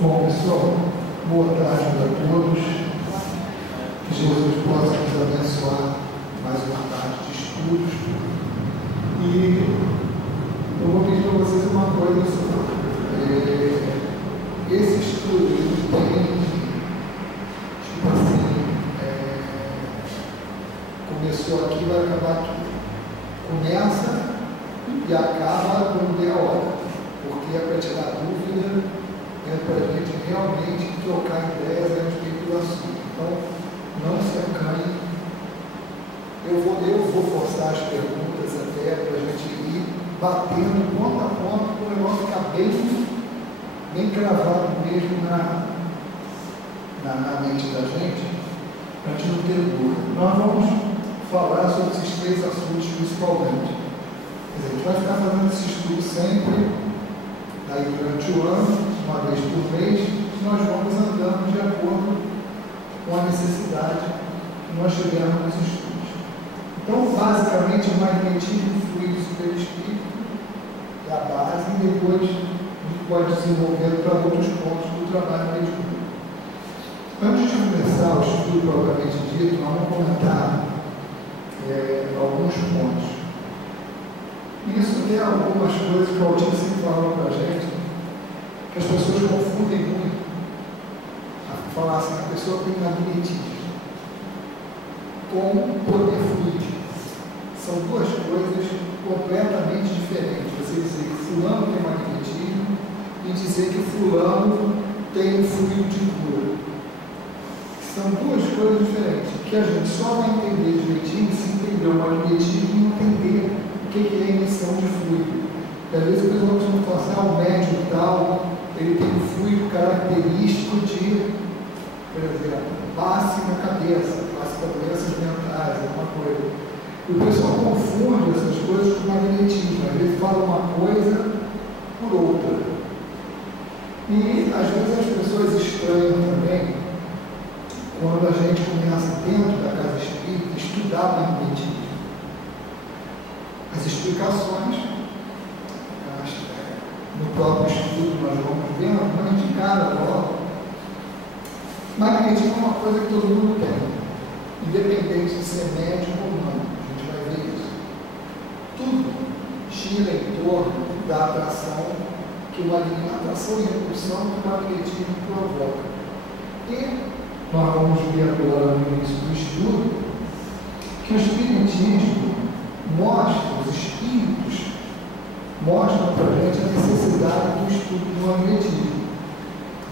Bom, pessoal, boa tarde a todos. Que Jesus possa nos abençoar mais uma tarde de estudos. E eu vou pedir para vocês uma coisa só. Esse estudo ele tem, tipo assim, começou aqui, vai acabar aqui. Começa e acaba quando der a hora, porque é para tirar dúvida, é para a gente realmente trocar ideias a respeito do assunto. Então, não se acanhe. Eu vou forçar as perguntas até para a gente ir batendo ponto a ponto, para o negócio ficar bem cravado mesmo na mente da gente, para a gente não ter dúvida. Nós vamos falar sobre esses três assuntos principalmente. Quer dizer, a gente vai ficar fazendo esse estudo sempre, aí durante o ano, uma vez por mês, nós vamos andando de acordo com a necessidade que nós tivermos nos estudos. Então, basicamente, o magnetismo fluido superespírito é a base, e depois a gente pode desenvolver para outros pontos do trabalho mediúnico. Antes de começar o estudo propriamente dito, nós vamos comentar alguns pontos. Isso tem algumas coisas que o Altinho sempre falou para a gente, que as pessoas confundem muito. A falar assim, a pessoa tem magnetismo com poder fluido. São duas coisas completamente diferentes. Você dizer que fulano tem magnetismo e dizer que fulano tem fluido de cura. São duas coisas diferentes, que a gente só vai entender direitinho se entender o magnetismo e entender o que é emissão de fluido. Porque às vezes o pessoal costuma falar assim, o médium tal, ele tem um fluido característico de, por exemplo, passe na cabeça, passe para doenças mentais, alguma coisa. E o pessoal confunde essas coisas com magnetismo. Às vezes fala uma coisa por outra. E às vezes as pessoas estranham também quando a gente começa dentro da casa espírita a estudar magnetismo. As explicações, no próprio estudo nós vamos vendo, mas de cara logo, magnetismo é uma coisa que todo mundo tem, independente de ser médico ou não, a gente vai ver isso. Tudo gira em torno da atração atração e repulsão que o magnetismo provoca. E nós vamos ver agora no início do estudo que o espiritismo mostra, os espíritos mostram para a gente a necessidade do estudo do magnetismo.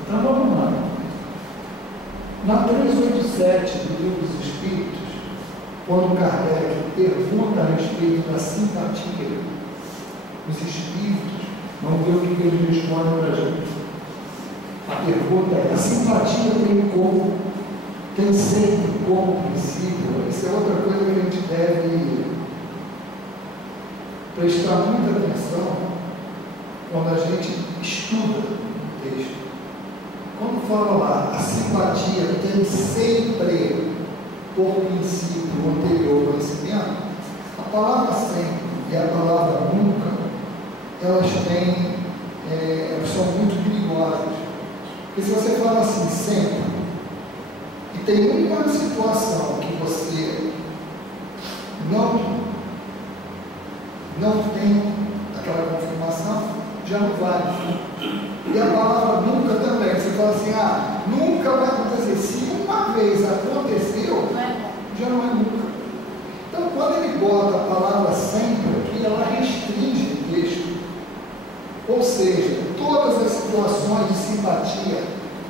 Então vamos lá. Na 387 do Livro dos Espíritos, quando Kardec pergunta a respeito da simpatia dos espíritos, vamos ver o que eles respondem para a gente. A pergunta é: a simpatia tem sempre como princípio? Isso é outra coisa que a gente deve prestar muita atenção quando a gente estuda o texto. Quando fala lá, a simpatia tem sempre por princípio anterior ao conhecimento, a palavra sempre e a palavra nunca, elas são muito perigosas. Porque se você fala assim sempre, e tem uma situação que você não tem aquela confirmação, já não vale. E a palavra nunca também, você fala assim, nunca vai acontecer. Se uma vez aconteceu, já não é nunca. Então, quando ele bota a palavra sempre aqui, ela restringe o texto. Ou seja, todas as situações de simpatia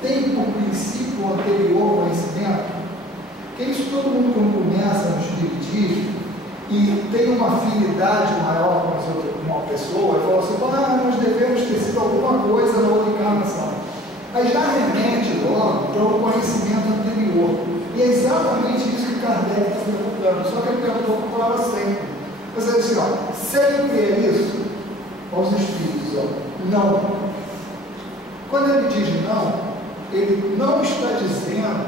têm por princípio anterior ao conhecimento. Porque isso todo mundo, quando começa no espiritismo, e tem uma afinidade maior com uma pessoa, e fala assim, nós devemos ter sido alguma coisa na outra encarnação. Aí já remete logo para o conhecimento anterior. E é exatamente isso que Kardec está perguntando, só que ele perguntou com a palavra sempre. Você diz assim, sempre é isso? Aos espíritos, não. Quando ele diz não, ele não está dizendo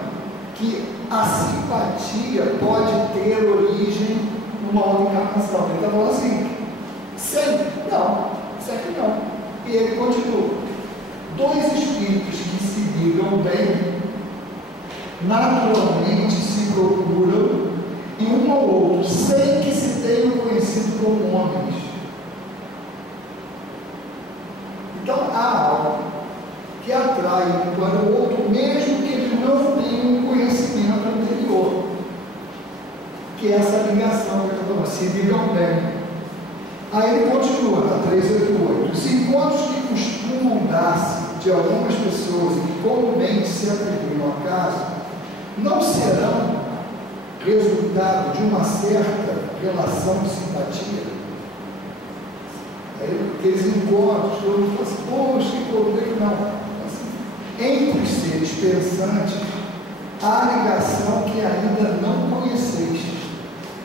que a simpatia pode ter origem numa outra encarnação. Ele está falando assim, sempre não, sempre não. E ele continua. Dois espíritos que bem naturalmente se procuram e um ao outro, sem que se tenham conhecido como homens. Então há algo que atrai um para o outro, mesmo que ele não tenha um conhecimento anterior, que é essa ligação que eu estou falando, se ligam bem. Aí ele continua, na 388, os encontros que costumam dar-se de algumas pessoas e que comumente se atribuem ao acaso, não serão resultado de uma certa relação de simpatia? Aí, aqueles encontros, todo mundo fala assim, poxa, que problema, não. Assim, entre os seres pensantes, há ligação que ainda não conheceste.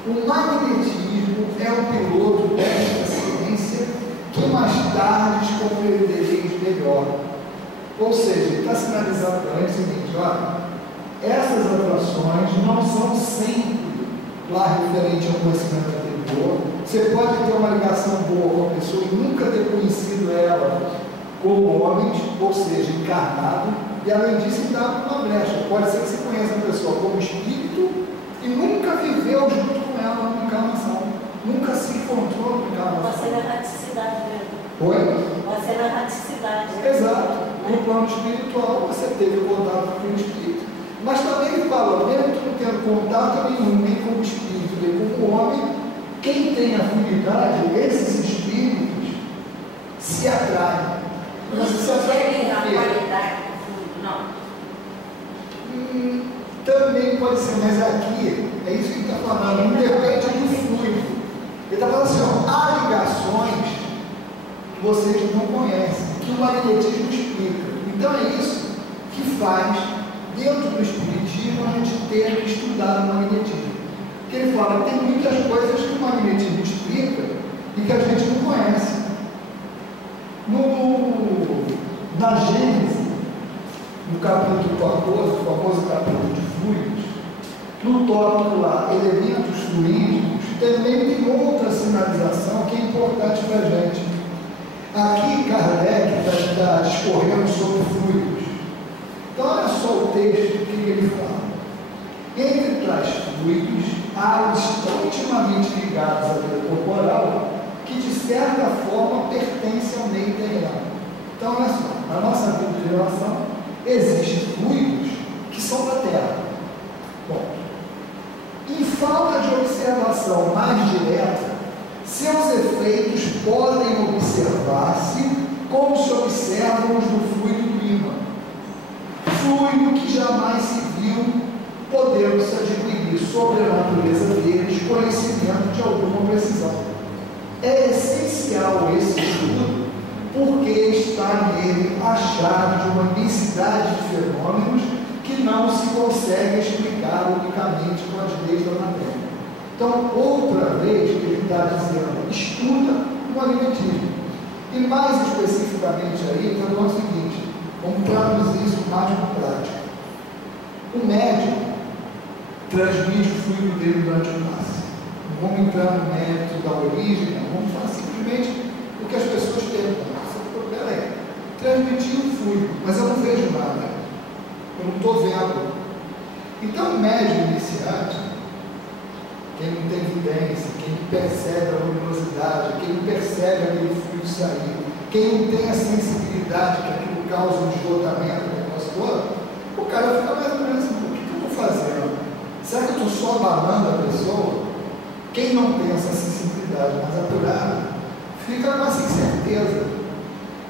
O magnetismo é o piloto desta ciência que mais tarde compreendereis melhor. Ou seja, ele está sinalizando para ele o seguinte, olha, essas atrações não são sempre lá referente ao conhecimento anterior. Você pode ter uma ligação boa com a pessoa e nunca ter conhecido ela como homens, ou seja, encarnado, e além disso dá uma brecha. Pode ser que você conheça a pessoa como espírito e nunca viveu junto com ela numa encarnação, nunca se encontrou numa encarnação. Pode ser na raticidade mesmo. Oi? Pode ser na raticidade. Exato. No plano espiritual você teve contato com o espírito. Mas também ele fala, mesmo tu não tendo contato nenhum, nem com o espírito, nem com o homem, quem tem afinidade, esses espíritos se atraem. Não se atraem a qualidade do fundo, não. Também pode ser, mas aqui, é isso que ele está falando, não depende do fluido. Ele está falando assim, ó, há ligações que vocês não conhecem, que o magnetismo explica. Então é isso que faz, dentro do espiritismo, a gente ter que estudar o magnetismo. Porque ele fala que tem muitas coisas que o magnetismo explica e que a gente não conhece. Na Gênesis, no capítulo 14, o famoso capítulo de fluidos, no tópico lá, elementos fluídicos, também tem outra sinalização que é importante para a gente. Aqui Kardec está discorrendo sobre fluidos. Então olha só o texto que ele fala. Entre tais fluidos, há os intimamente ligados à vida corporal, que de certa forma pertencem ao meio terreno. Então olha só, na nossa vida de relação, existem fluidos que são da terra. Bom, em falta de observação mais direta, seus efeitos podem observar-se como se observam os do fluido do ímã. Fluido que jamais se viu, podendo-se adquirir sobre a natureza deles conhecimento de alguma precisão. É essencial esse estudo, porque está nele a chave de uma imensidade de fenômenos que não se consegue explicar unicamente com as leis da matéria. Então, outra vez, ele está dizendo, estuda o magnetismo. E mais especificamente aí, ele está falando o seguinte, vamos traduzir isso mais para prática. O médico transmite o fluido dele durante o passe. Não vamos entrar no mérito da origem, não vamos falar simplesmente o que as pessoas perguntam. Peraí, transmitir o fluido, mas eu não vejo nada. Eu não estou vendo. Então, o médico iniciante, quem não tem evidência, quem não percebe a luminosidade, quem não percebe aquele fluido sair, quem não tem a sensibilidade que aquilo causa um esgotamento no negócio todo, o cara fica mais ou menos assim, o que eu estou fazendo? Será que eu estou só abalando a pessoa? Quem não tem essa sensibilidade mais apurada, fica mais sem certeza.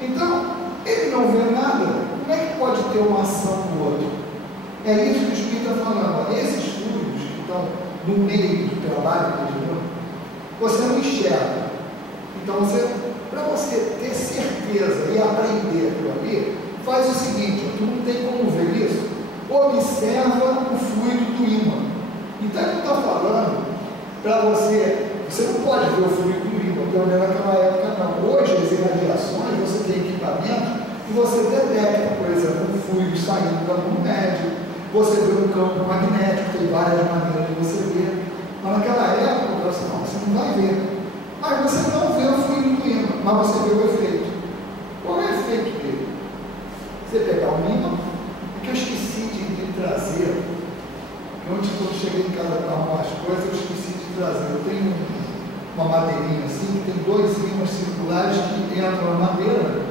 Então, ele não vê nada, como é que pode ter uma ação no outro? É isso que o Espírito está falando. Esses fluidos que estão no meio do trabalho mediúnico, você não enxerga. Então, para você ter certeza e aprender aquilo ali, faz o seguinte, tu não tem como ver isso, observa o fluido do ímã. Então, ele está falando para você não pode ver o fluido do ímã, pelo menos naquela época não. Hoje, as irradiações, você tem equipamento e você detecta, por exemplo, um fluido saindo do campo médio, você vê um campo magnético, tem várias maneiras de você ver. Mas naquela época, você não vai ver. Mas você não vê o fluido do ímã, mas você vê o efeito. Qual é o efeito dele? Você pegar o ímã, que os cheguei em casa para arrumar as coisas, eu esqueci de trazer. Eu tenho uma madeirinha assim, que tem 2 ímãs circulares que entram na madeira.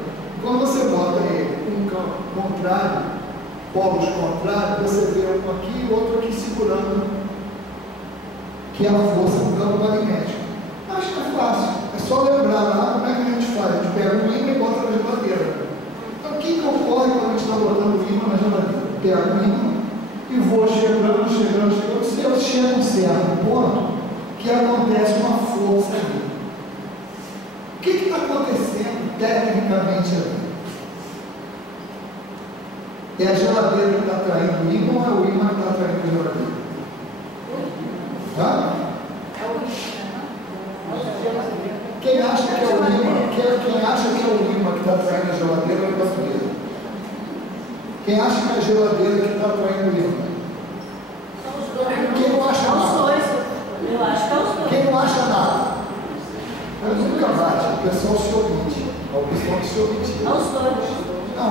Quando você bota ele um campo contrário, polos contrários, você vê um aqui e outro aqui segurando, que é a força do campo magnético. Acho que é fácil. É só lembrar lá como é que a gente faz. A gente pega um ímã e bota na geladeira. Então, o que ocorre quando a gente está botando o ímã na geladeira? Pega o ímã e vou chegando. Se eu chego a um certo ponto, que acontece uma força ali. O que está acontecendo tecnicamente ali? É a geladeira que está atraindo o ímã ou é o ímã que está atraindo a geladeira? Hã? É o ímã. Quem acha que é o ímã? Quem acha que é o ímã que está atraindo a geladeira, levanta a mão. Quem acha que é a geladeira que está atraindo o ímã? Quem não acha nada? Eu acho que é os dois. Quem não acha nada? Eu nunca bate, o pessoal se omite. O pessoal se omite. É os dois. Não.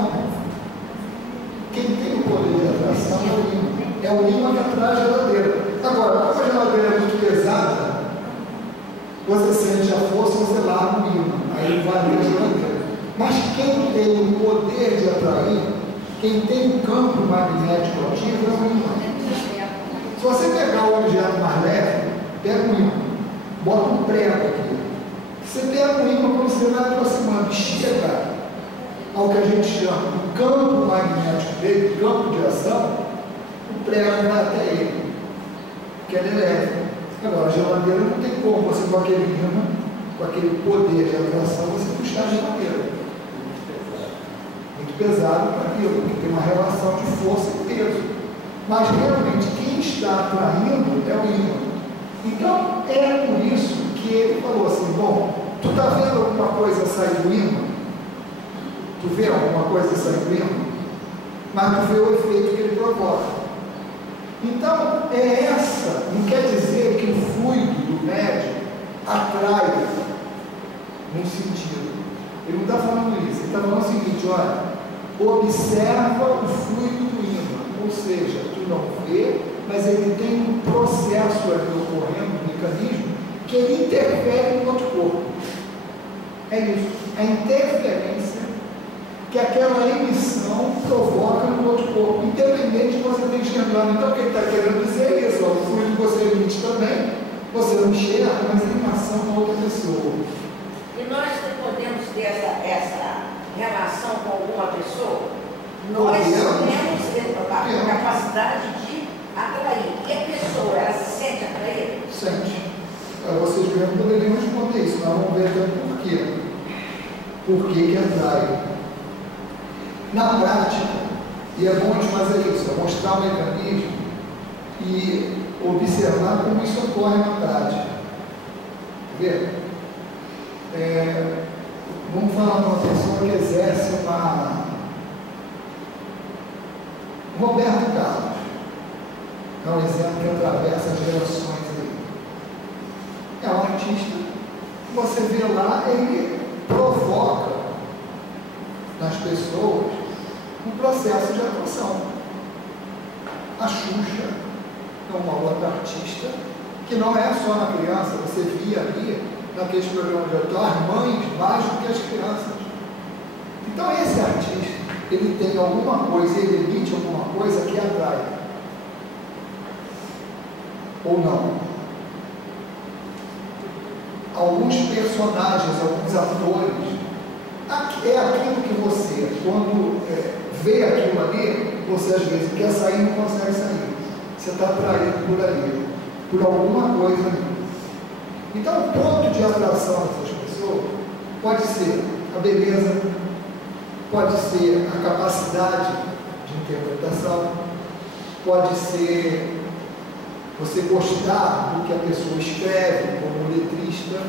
Quem tem o poder de atração é o ímã. É o ímã que atrai a geladeira. Agora, como a geladeira é muito pesada, você sente a força, você larga o ímã. Aí vai a geladeira. Mas quem tem o poder de atrair, quem tem o campo magnético ativo é o ímã. Se você pegar o objeto mais leve, pega um ímã, bota um prego aqui. Você pega um ímã, quando você vai aproximando e chega ao que a gente chama do campo magnético dele, campo de ação, o prego vai até ele, porque ele é leve. Agora, a geladeira não tem como você, com aquele ímã, com aquele poder de atração, você puxar a geladeira. Muito pesado para aquilo, porque tem uma relação de força e peso. Mas realmente quem está atraindo é o ímã. Então é por isso que ele falou assim: bom, tu está vendo alguma coisa sair do ímã? Tu vê alguma coisa sair do ímã? Mas tu vê o efeito que ele provoca. Então não quer dizer que o fluido do médium atrai num sentido. Ele não está falando isso, ele está falando o seguinte: olha, observa o fluido do ímã. Ou seja, tu não vê, mas ele tem um processo ali ocorrendo, um mecanismo, que ele interfere no outro corpo. É isso. A interferência que aquela emissão provoca no outro corpo, independente de você ter enxergado. Então, o que ele está querendo dizer é isso: ó, o fluido que você emite também, você não enxerga, mas tem uma ação com outra pessoa. E nós podemos ter essa relação com alguma pessoa? Nós temos a capacidade de atrair. E a pessoa, ela se sente atraída? Sente. Vocês mesmo poderiam responder isso, mas vamos ver até por quê. Por que atrai? Na prática, e é bom de fazer isso, é mostrar o mecanismo e observar como isso ocorre na prática. Vê? Vamos falar de uma pessoa que exerce uma... Roberto Carlos é um exemplo que atravessa as gerações aí. É um artista que você vê lá, ele provoca nas pessoas um processo de atração. A Xuxa é uma outra artista que não é só na criança, você via ali naqueles programas de ator, as mães mais do que as crianças. Então esse artista, ele tem alguma coisa, ele emite alguma coisa que atrai. Ou não. Alguns personagens, alguns atores, é aquilo que você, quando vê aquilo ali, você às vezes quer sair e não consegue sair. Você está atraído por ali, por alguma coisa ali. Então o ponto de atração dessas pessoas pode ser a beleza, pode ser a capacidade de interpretação, pode ser você gostar do que a pessoa escreve como letrista,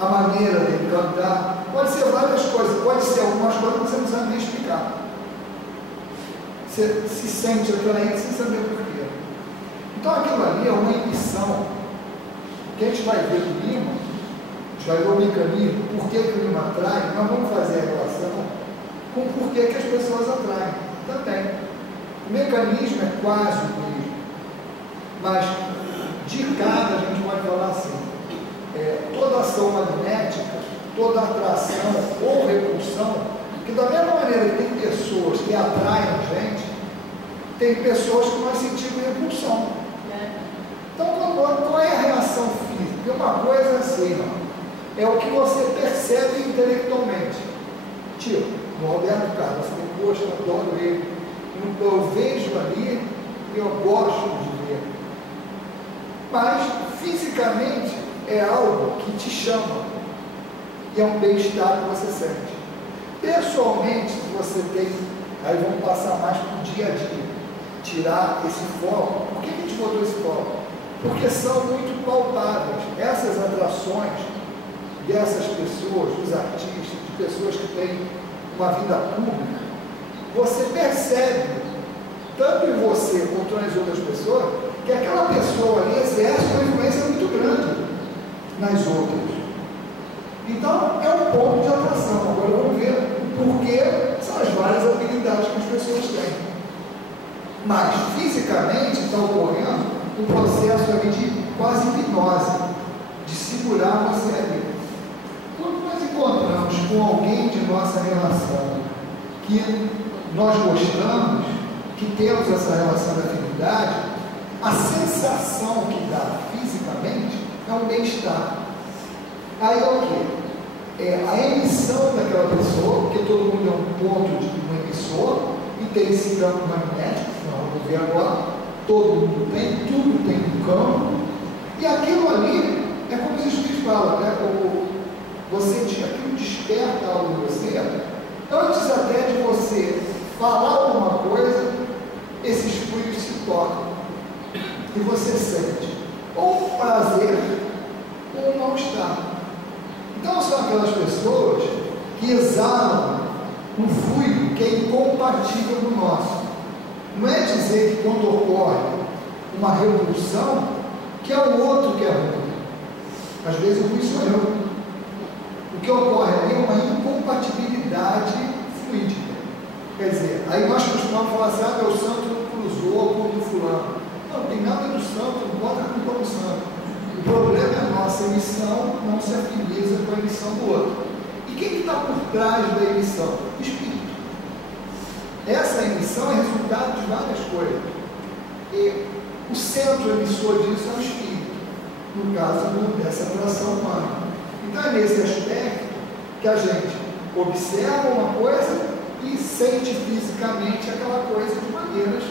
a maneira de cantar, pode ser várias coisas, pode ser algumas coisas que você não sabe nem explicar. Você se sente atraído sem saber por quê. Então aquilo ali é uma emissão que a gente vai ver do ímã, a gente vai ver o mecanismo, por que o ímã atrai, nós vamos fazer a relação com o porquê que as pessoas atraem também. O mecanismo é quase o mesmo. Mas de cara a gente pode falar assim, toda ação magnética, toda atração ou repulsão, que da mesma maneira que tem pessoas que atraem a gente, tem pessoas que nós sentimos repulsão. Então qual é a reação física? Uma coisa assim, ó, é o que você percebe intelectualmente. Tipo, no Roberto Carlos, você tem, poxa, eu adoro ele, eu vejo ali e eu gosto de ver. Mas fisicamente é algo que te chama e é um bem-estar que você sente. Pessoalmente, você tem, aí vamos passar mais para o dia a dia, tirar esse foco. Por que a gente botou esse foco? Porque são muito palpáveis. Essas atrações dessas pessoas, dos artistas, de pessoas que têm uma vida pública, você percebe, tanto em você quanto nas outras pessoas, que aquela pessoa ali exerce uma influência muito grande nas outras. Então, é um ponto de atração. Agora vamos ver porque são as várias habilidades que as pessoas têm. Mas, fisicamente, está ocorrendo um processo ali de quase hipnose, de segurar você ali. Quando nós encontramos com alguém de nossa relação que nós gostamos, que temos essa relação de afinidade, a sensação que dá fisicamente é um bem-estar. Aí é o quê? É a emissão daquela pessoa, porque todo mundo é um ponto de um emissor, e tem esse campo magnético, não vou ver agora, todo mundo tem, tudo tem um campo, e aquilo ali é como os espíritos falam, né? Aquilo desperta algo em você, antes até de você falar alguma coisa, esses fluidos se tocam, e você sente ou prazer ou mal-estar. Então são aquelas pessoas que exalam um fluido que é incompatível com o nosso. Não é dizer que quando ocorre uma revolução, que é o outro que é ruim. Às vezes o ruim sou eu. O que ocorre ali é uma incompatibilidade fluídica. Quer dizer, aí nós costumamos falar assim, meu santo não cruzou com o fulano. Não tem nada do santo, não bota a culpa no santo. O problema é a nossa emissão não se afiniza com a emissão do outro. E quem está por trás da emissão? O espírito. Essa emissão é resultado de várias coisas. E o centro emissor disso é o espírito, no caso dessa atração humana. Então é nesse aspecto que a gente observa uma coisa e sente fisicamente aquela coisa de maneiras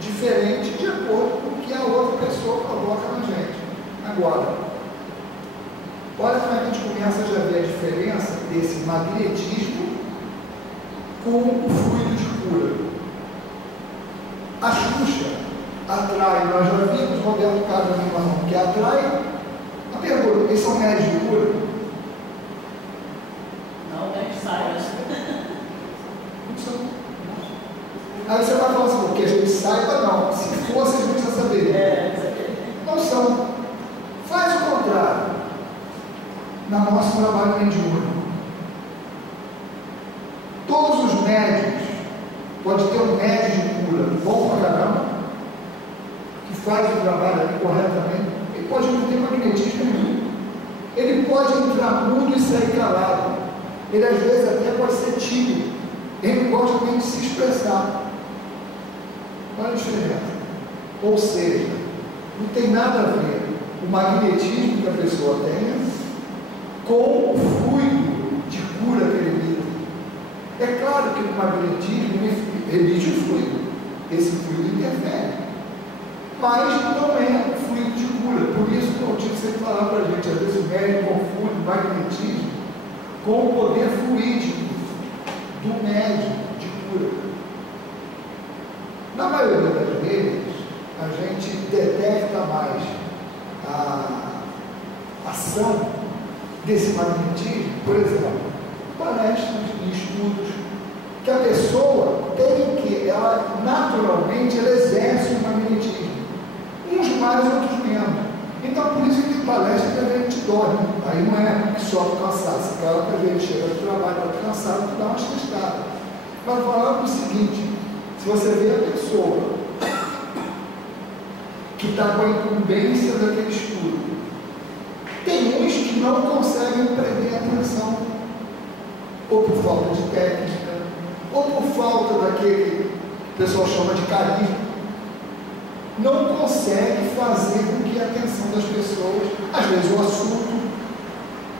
diferentes de acordo com o que a outra pessoa coloca na gente. Agora, olha como a gente começa a já ver a diferença desse magnetismo com o fluido de cura. A Xuxa atrai, nós já vimos Roberto Carlos de Marrom, que atrai. A pergunta, eles são médios de cura? Não, nem sai. Não são. Aí você vai falar assim, porque a gente saiba, não. Se fosse, a gente já saberia. Não são. Faz o contrário. No nosso trabalho mediúnico. Todos os médios, pode ter um médio de cura bom pra caramba, que faz o trabalho ali corretamente, ele pode não ter magnetismo nenhum. Ele pode entrar mudo e sair calado. Ele às vezes até pode ser tímido. Ele não gosta nem de se expressar. Olha a diferença. Ou seja, não tem nada a ver o magnetismo que a pessoa tenha com o fluido de cura que ele emite. É claro que o magnetismo emite o fluido. Esse fluido interfere. Mas não é o fluido de cura. Por isso que eu tive que sempre falar para a gente, às vezes o médico confunde o magnetismo com o poder fluídico do médium de cura. Na maioria das vezes, a gente detecta mais a ação desse magnetismo, por exemplo, palestras e estudos, que a pessoa tem que, ela naturalmente, ela exerce o magnetismo. Uns mais, outros menos. Então, por isso que tem palestra que a gente dorme. Aí não é só para cansar. Se claro que a gente chega do trabalho para cansar, tu dá uma testada. Mas falando o seguinte, se você vê a pessoa que está com a incumbência daquele estudo. Tem uns que não conseguem prender a atenção, ou por falta de técnica, ou por falta daquele que o pessoal chama de carisma, não consegue fazer com que a atenção das pessoas, às vezes o assunto,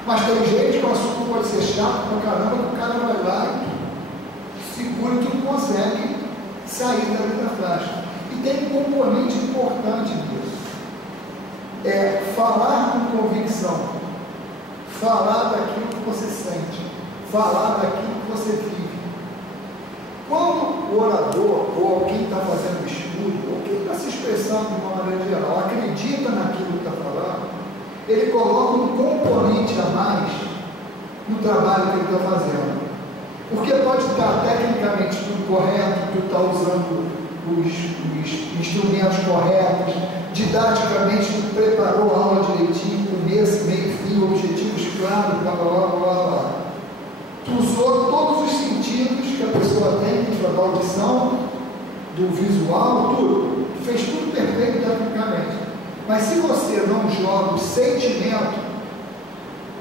mas tem gente que o assunto pode ser chato pra caramba, que o cara vai lá e segura que não consegue sair da faixa. E tem um componente importante nisso. É falar com convicção, falar daquilo que você sente, falar daquilo que você vive. Quando o orador, ou alguém está fazendo estudo, ou quem está se expressando de uma maneira geral, acredita naquilo que está falando, ele coloca um componente a mais no trabalho que ele está fazendo. Porque pode estar tecnicamente tudo correto, tu está usando os instrumentos corretos, didaticamente tu preparou a aula direitinho, começo, meio, fim, objetivos claros, blá blá blá blá blá. Tu usou todos os sentidos que a pessoa tem, da audição, do visual, tudo. Fez tudo perfeito tecnicamente. Mas se você não joga o sentimento,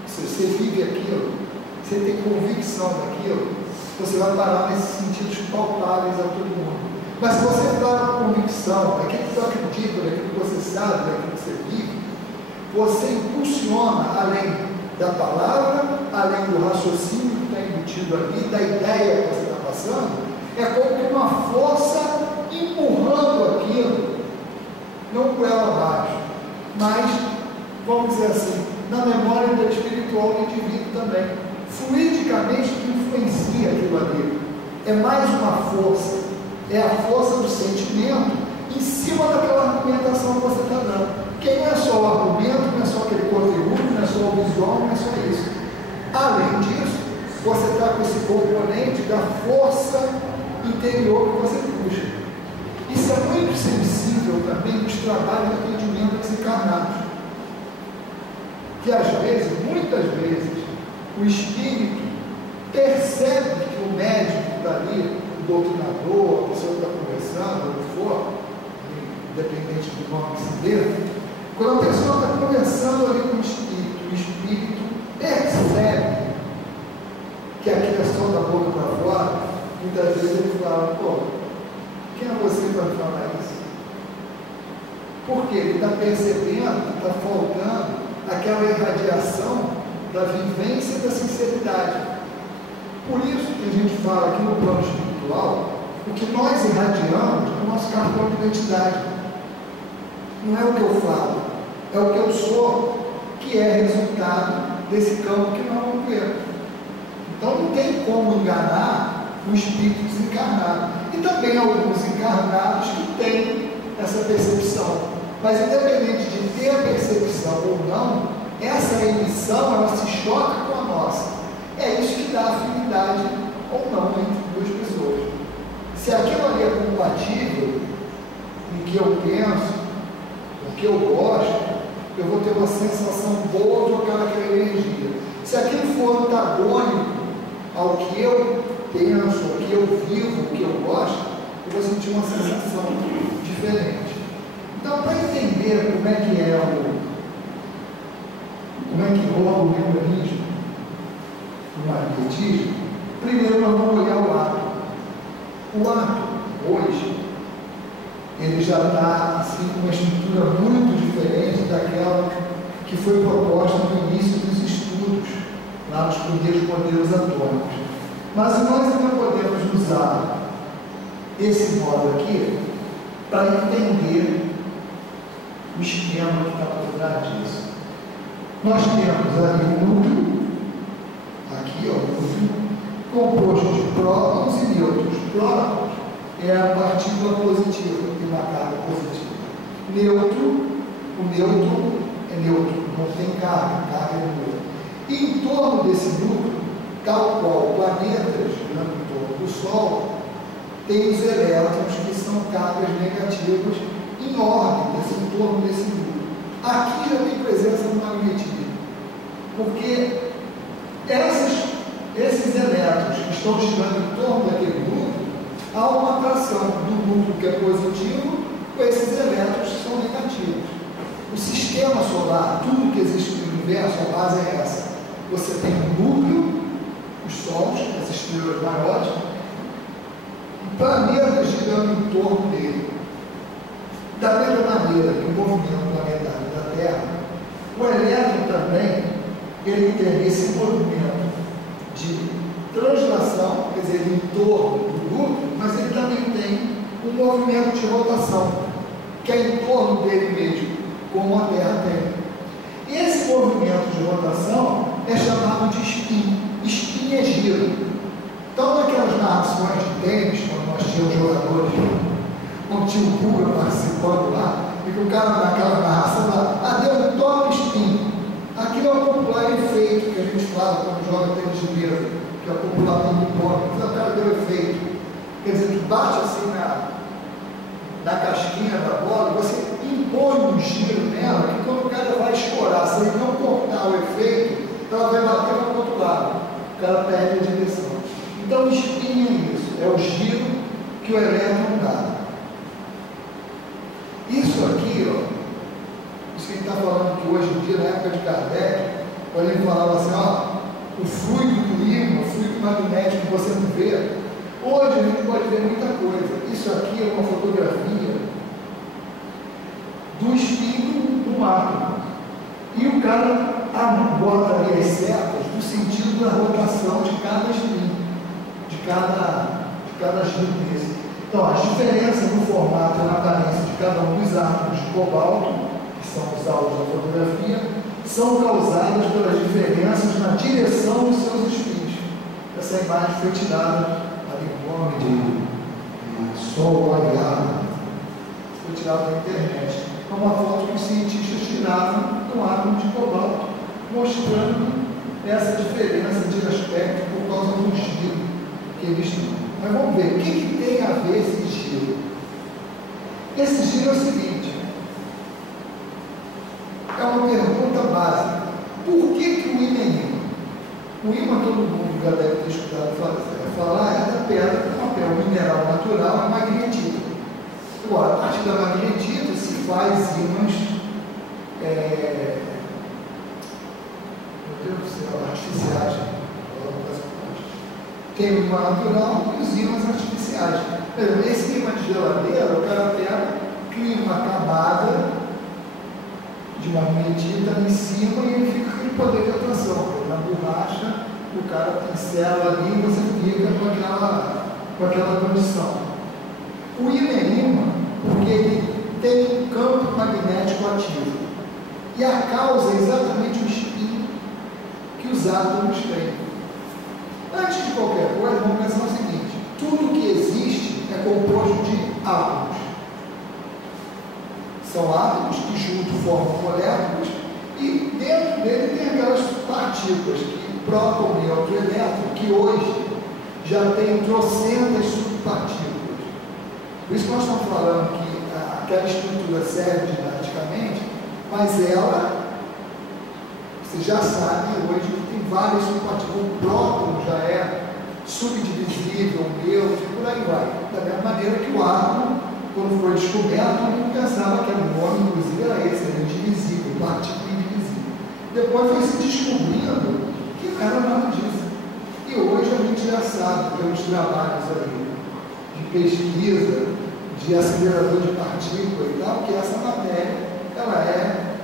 se você vive aquilo, você tem convicção daquilo, você vai parar nesses sentidos palpáveis a todo mundo. Mas se você está com convicção daquilo que você acredita, daquilo que você sabe, daquilo que você vive, você impulsiona além da palavra, além do raciocínio que está embutido ali, da ideia que você está passando, é como que uma força empurrando aquilo, não por ela abaixo, mas, vamos dizer assim, na memória espiritual do indivíduo também. Fluidicamente influencia aquilo ali. É mais uma força, é a força do sentimento em cima daquela argumentação que você está dando. Porque não é só o argumento, não é só aquele conteúdo, não é só o visual, não é só isso. Além disso, você está com esse componente da força interior que você puxa. Isso é muito sensível também nos trabalhos de atendimento desencarnados. Que às vezes, muitas vezes, o espírito percebe que o médico está ali, o doutrinador, a pessoa que está conversando, o que for, independente do nome que se dê, quando a pessoa está conversando ali com o espírito percebe que aquilo é só da boca para fora, muitas vezes ele fala, pô, quem é você para falar isso? Porque ele está percebendo que está faltando aquela irradiação da vivência e da sinceridade. Por isso que a gente fala aqui no plano espiritual, o que nós irradiamos é o nosso cartão de identidade. Não é o que eu falo, é o que eu sou, que é resultado desse campo que nós vamos ver. Então não tem como enganar o espírito desencarnado. E também alguns encarnados que têm essa percepção. Mas independente de ter a percepção ou não, essa emissão, ela se choca com a nossa. É isso que dá afinidade ou não entre duas pessoas. Se aquilo ali é compatível com o que eu penso, com o que eu gosto, eu vou ter uma sensação boa de trocar aquela energia. Se aquilo for antagônico ao que eu penso, ao que eu vivo, ao que eu gosto, eu vou sentir uma sensação diferente. Então, para entender como é que rola o mecanismo do magnetismo, primeiro nós vamos olhar o ato. O ato, hoje, ele já está assim, com uma estrutura muito diferente daquela que foi proposta no início dos estudos, lá nos primeiros modelos atômicos. Mas nós ainda podemos usar esse modo aqui para entender o esquema que está por trás disso. Nós temos ali um núcleo, aqui ó, o núcleo, composto de prótons e nêutrons. Prótons é a partícula positiva, tem uma carga positiva. O nêutron é nêutron, não tem carga, carga é nula. E em torno desse núcleo, tal qual planetas girando em torno do Sol, tem os elétrons que são cargas negativas em órbitas em torno desse núcleo. Aqui já tem presença do magnetismo, porque esses elétrons que estão girando em torno daquele núcleo, há uma atração do núcleo que é positivo com esses elétrons que são são negativos. O sistema solar, tudo que existe no universo, a base é essa. Você tem um núcleo, os sols, as estrelas maiores, planetas girando em torno dele. Da mesma maneira que o movimento planetário da Terra, o elétron também, ele tem esse movimento de translação, quer dizer, em torno do núcleo, mas ele também tem um movimento de rotação, que é em torno dele mesmo, como a Terra tem. E esse movimento de rotação é chamado de spin. Spin é giro. Então, naquelas narrações de tênis, quando nós tínhamos jogadores, quando tinha o Guga participando lá, e que o cara naquela narração lá, deu um top spin. Aquilo é o popular efeito que a gente fala quando joga tênis de mesa, que é o popular ping-pong. Então, o cara deu efeito. Quer dizer, tu bate assim na casquinha da bola, você impõe um giro nela, que quando o cara vai escorar, se ele não cortar o efeito, ela vai bater para o outro lado. O cara perde a direção. Então, o spin é isso, é o giro que o elétron dá. Isso aqui, ó, isso que a gente está falando que hoje em dia, na época de Kardec, quando ele falava assim, ó, o fluido do ímã, o fluido magnético que você não vê, hoje a gente pode ver muita coisa. Isso aqui é uma fotografia do espírito do átomo. E o cara bota ali as setas no sentido da rotação de cada espírito, de cada giro desse. Então, as diferenças no formato e na aparência de cada um dos átomos de cobalto, que são os alvos da fotografia, são causadas pelas diferenças na direção dos seus espíritos. Essa imagem foi tirada ali no nome de Sol Aliado, foi tirada da internet. É uma foto que os cientistas tiraram do átomo de cobalto, mostrando essa diferença de aspecto por causa do giro que eles têm. Mas vamos ver, o que tem a ver esse giro? Esse giro é o seguinte, é uma pergunta básica. Por que o ímã? O ímã todo mundo já deve ter escutado falar, é da pedra, que é um mineral natural, é magnetita. Agora, a partir da magnetita se faz ímãs, meu Deus do céu, artificiais. Tem o ímã natural e os ímãs artificiais. Esse ímã de geladeira, o cara pega, cria uma camada de magnetita em cima e ele fica com aquele poder de atração. Na borracha, o cara pincela ali e você fica com aquela condição. O ímã é ímã porque ele tem um campo magnético ativo. E a causa é exatamente o espinho que os átomos têm. Antes de qualquer coisa, vamos pensar o seguinte: tudo que existe é composto de átomos. São átomos que juntos formam moléculas e dentro dele tem aquelas partículas que próton, nêutron e elétron, que hoje já tem trocentas subpartículas. Por isso que nós estamos falando que aquela estrutura serve didaticamente, mas ela, você já sabe hoje que tem várias subpartículas. O próton já é subdivisível, o nêutron, e por aí vai. Da mesma maneira que o átomo, quando foi descoberto, todo mundo pensava que o nome, inclusive, era esse, era indivisível, partícula indivisível. Depois foi se descobrindo que não era nada disso. E hoje a gente já sabe, pelos trabalhos aí de pesquisa, de acelerador de partícula e tal, que essa matéria, ela é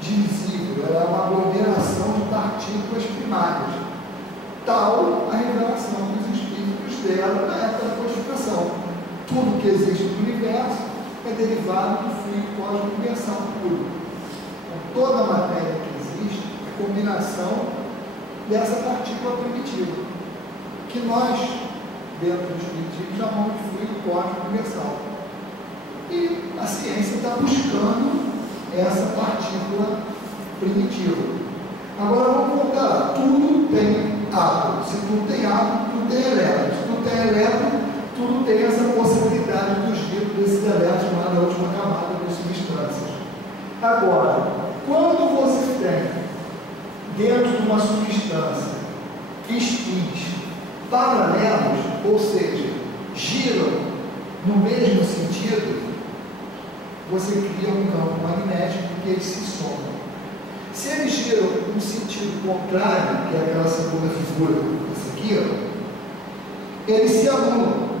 divisível, ela é uma aglomeração de partículas primárias. Tal a revelação que os espíritos deram na época da codificação. Tudo que existe no universo é derivado do fluido cósmico universal puro. Então, toda a matéria que existe é combinação dessa partícula primitiva, que nós, dentro do espiritismo, chamamos de fluido cósmico universal. E a ciência está buscando essa partícula primitiva. Agora vamos voltar lá. Tudo tem átomo. Se tudo tem átomo, tudo tem elétron. Se tudo tem elétron, tudo tem essa possibilidade do giro desses elétrons lá na última camada das substâncias. Agora, quando você tem dentro de uma substância espins paralelos, ou seja, giram no mesmo sentido, você cria um campo magnético que eles se somam. Se eles giram no sentido contrário, que é aquela segunda figura, essa aqui, ó, eles se anulam.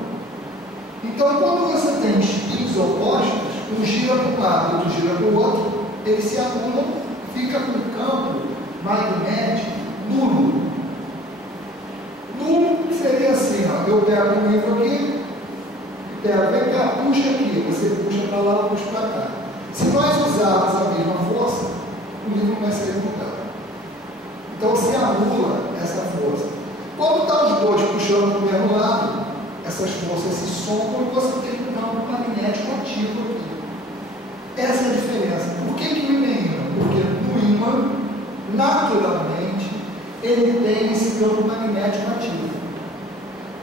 Então, quando você tem espíritos opostos, um gira para um lado, outro gira para o outro, eles se anulam, fica com um campo magnético nulo. Nulo seria assim, ó, eu pego um livro aqui, vem cá, puxa aqui, você puxa para lá, puxa para cá. Se nós usarmos a mesma força, o livro vai sair do lugar. Então se anula essa força. Quando está os dois puxando para o mesmo lado, essas forças se somam e você tem um campo magnético ativo aqui. Essa é a diferença. Por que o ímã é ímã? Porque no ímã, naturalmente, ele tem esse campo magnético ativo.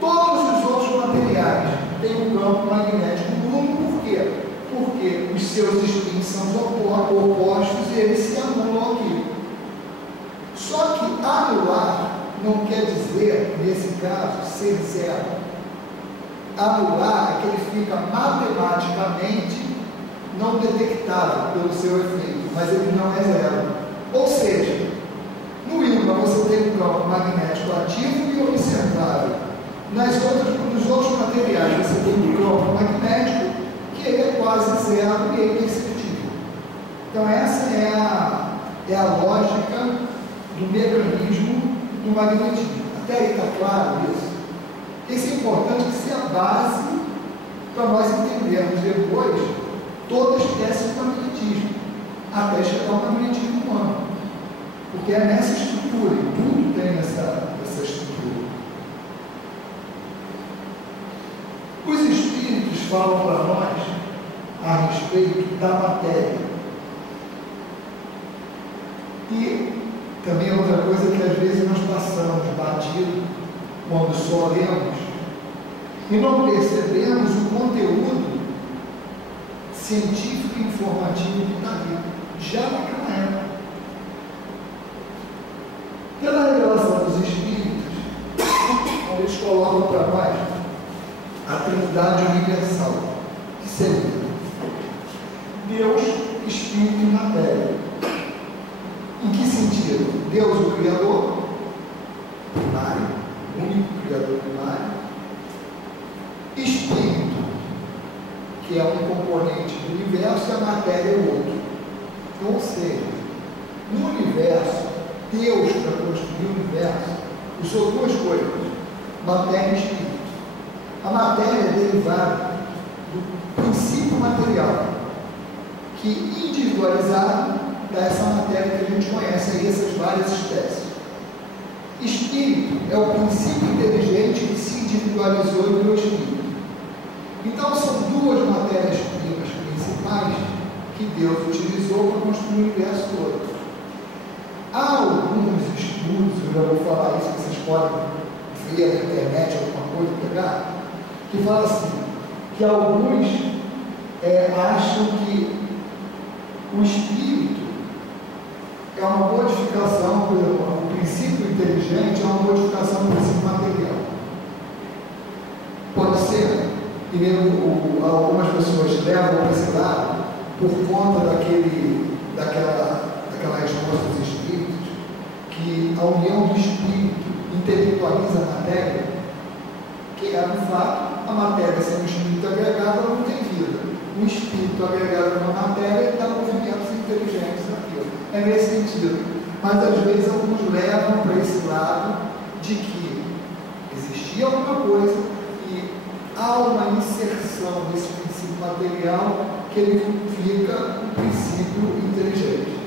Todos os outros materiais têm um campo magnético nulo. Por quê? Porque os seus espinhos são opostos e eles se anulam aqui. Só que anular não quer dizer, nesse caso, ser zero. Anular é que ele fica matematicamente não detectável pelo seu efeito, mas ele não é zero. Ou seja, no ímã você tem um campo magnético ativo e observável. Nos outros materiais você tem um campo magnético que ele é quase zero e é imperceptível. Então essa é a lógica do mecanismo do magnetismo. Até aí está claro isso? Isso é importante que seja a base para nós entendermos depois toda a espécie de magnetismo, até chegar ao magnetismo humano. Porque é nessa estrutura, e tudo tem essa estrutura. Os espíritos falam para nós a respeito da matéria. E também outra coisa que às vezes nós passamos batido quando só lemos e não percebemos o conteúdo científico e informativo que está ali, já naquela época. Pela revelação dos Espíritos, eles colocam para nós a Trindade Universal, que seria Deus, Espírito e Matéria. Em que sentido? Deus, o Criador primário, o único Criador primário, Espírito, que é um componente do universo, e a matéria é o outro. Ou seja, no universo, Deus, para construir o universo, usou duas coisas: matéria e espírito. A matéria é derivada do princípio material, que individualizado dá essa matéria que a gente conhece aí, essas várias espécies. Espírito é o princípio inteligente que se individualizou e virou espírito. Então são duas matérias-primas principais que Deus utilizou para construir o universo todo. Há alguns estudos, eu já vou falar isso, que vocês podem ver na internet, alguma coisa, pegar, que fala assim, que alguns acham que o espírito é uma modificação, por exemplo, o princípio inteligente é uma modificação do princípio material. Pode ser, e algumas pessoas levam para esse lado por conta daquela resposta dos espíritos, que a união do espírito intelectualiza a matéria, que é, no fato, a matéria sendo um espírito agregado, ela não tem vida. Um espírito agregado numa matéria dá movimentos inteligentes naquilo. É nesse sentido. Mas às vezes alguns levam para esse lado de que existia alguma coisa e há uma inserção desse princípio material que ele fica um princípio inteligente.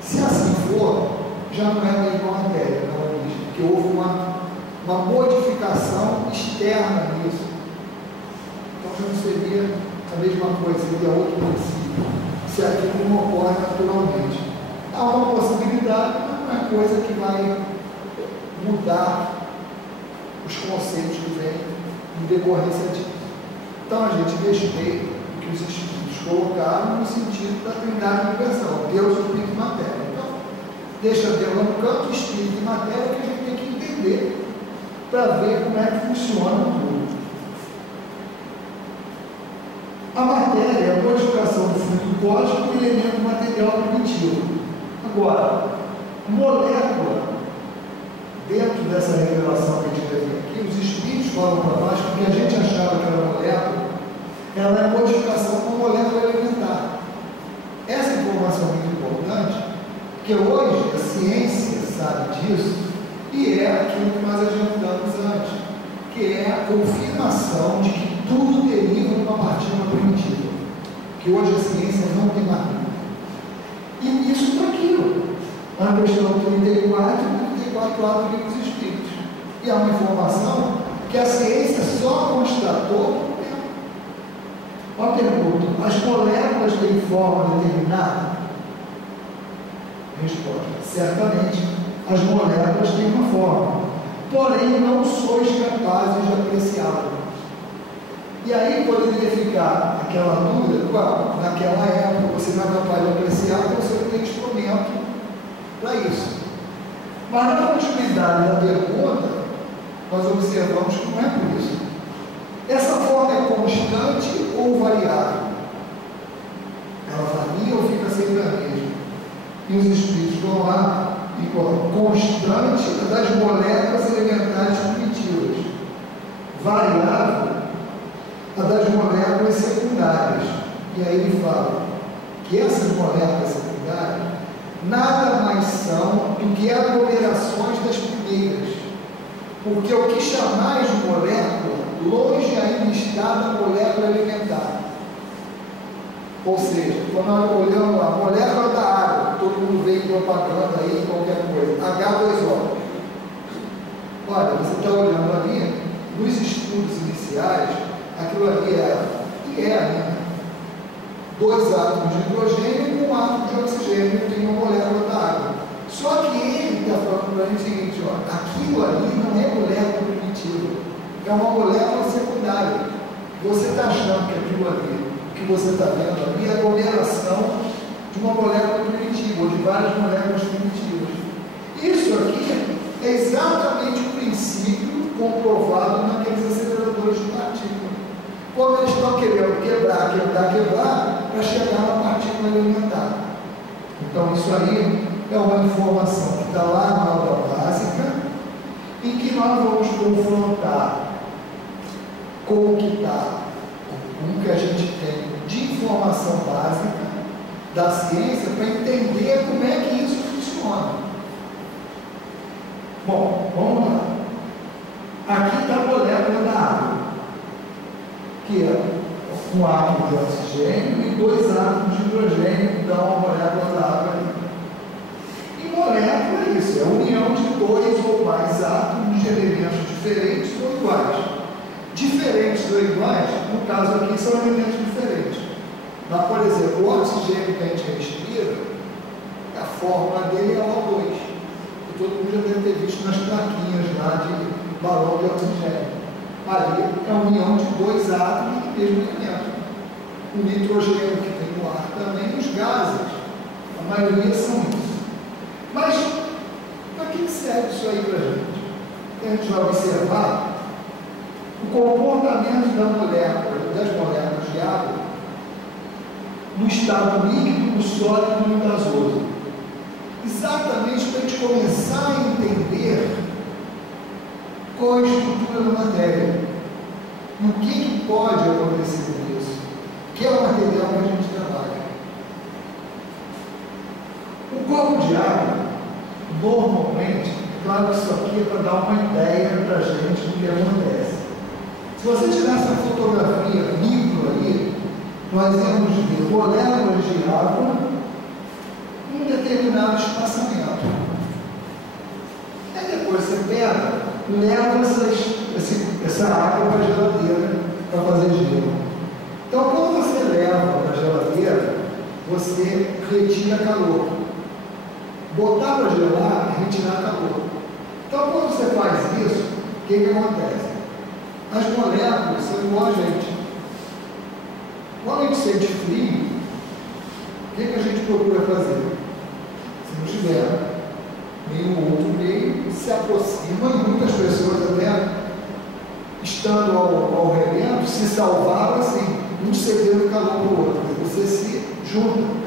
Se assim for, já não é a mesma matéria na origem, porque houve uma modificação externa nisso. Então já não seria a mesma coisa, seria outro princípio, se aquilo não ocorre naturalmente. Há uma possibilidade, mas não é coisa que vai mudar os conceitos que vêm em decorrência disso. Então a gente respeita o que os espíritos colocaram no sentido da Trindade Universal, Deus, Espírito e Matéria. Então, deixa Deus no canto, Espírito e Matéria, que a gente tem que entender para ver como é que funciona tudo. A matéria matéria é a modificação do fluido cósmico com elemento material primitivo. Agora, molécula, dentro dessa revelação que a gente vai ver aqui, os espíritos falam para nós que o que a gente achava que era molécula, ela é modificação com molécula elementar. Essa informação é muito importante, porque hoje a ciência sabe disso, e é aquilo que nós adiantamos antes, que é a confirmação de que tudo deriva de uma partícula primitiva, que hoje a ciência não tem mais dúvida. E isso está aqui, na questão 34 e 34 do Livro dos Espíritos. E é uma informação que a ciência só constatou com o tempo. Uma pergunta: as moléculas têm forma determinada? Resposta: certamente as moléculas têm uma forma, porém não sois capazes de apreciá-la. E aí poderia ficar aquela dúvida: qual? Naquela época você não é capaz de apreciar, então você não tem instrumento para isso. Mas na continuidade da pergunta, nós observamos que não é por isso. Essa forma é constante ou variável? Ela varia ou fica sempre a mesma? E os espíritos vão lá e colocam: constante das moléculas elementares primitivas, variável a das moléculas secundárias. E aí ele fala que essas moléculas secundárias nada mais são do que aglomerações das primeiras, porque o que chamais de molécula, longe ainda está da molécula elementar. Ou seja, quando nós olhamos a molécula da água, todo mundo vem propaganda aí, qualquer coisa, H2O. Olha, você está olhando ali, nos estudos iniciais, aquilo ali é 2 átomos de hidrogênio e 1 átomo de oxigênio, tem uma molécula da água. Só que ele está falando para a gente o seguinte: ó, aquilo ali não é molécula primitiva, é uma molécula secundária. Você está achando que aquilo ali, que você está vendo ali, é a aglomeração de uma molécula primitiva, ou de várias moléculas primitivas. Isso aqui é exatamente o princípio comprovado naqueles aceleradores de partículas. Quando eles estão querendo quebrar para chegar na partícula elementar. Então isso aí é uma informação que está lá na aula básica, em que nós vamos confrontar com o que está, com o que a gente tem de informação básica da ciência, para entender como é que isso funciona. Bom, vamos lá. Aqui está a molécula da água, que é 1 átomo de oxigênio e 2 átomos de hidrogênio, que dão a molécula da água ali. E molécula é isso, é a união de 2 ou mais átomos de elementos diferentes ou iguais. Diferentes ou iguais, no caso aqui, são elementos diferentes. Mas, por exemplo, o oxigênio que a gente respira, a fórmula dele é O2, que todo mundo já deve ter visto nas plaquinhas lá de balão de oxigênio. Ali é a união de 2 átomos do mesmo elemento. O nitrogênio que tem no ar também, os gases, a maioria são isso. Mas, para que serve isso aí para a gente? A gente vai observar o comportamento das moléculas de água no estado líquido, no sólido e no gasoso. Exatamente para a gente começar a entender qual a estrutura da matéria, o que pode acontecer com isso, que é o material que a gente trabalha. O copo de água, normalmente, claro que isso aqui é para dar uma ideia para a gente do que acontece. Se você tirar essa fotografia micro aí, nós vamos ver moléculas de água em um determinado espaçamento. Aí depois você pega, leva essa água para a geladeira para fazer gelo. Então, quando você leva para a geladeira, você retira calor. Botar para gelar é retirar calor. Então, quando você faz isso, o que acontece? As moléculas são igual a gente. Quando a gente sente frio, o que a gente procura fazer? Se não tiver nenhum outro meio, se aproxima, e muitas pessoas até, estando ao relento, se salvaram assim. um cedendo calor para o outro, você se junta.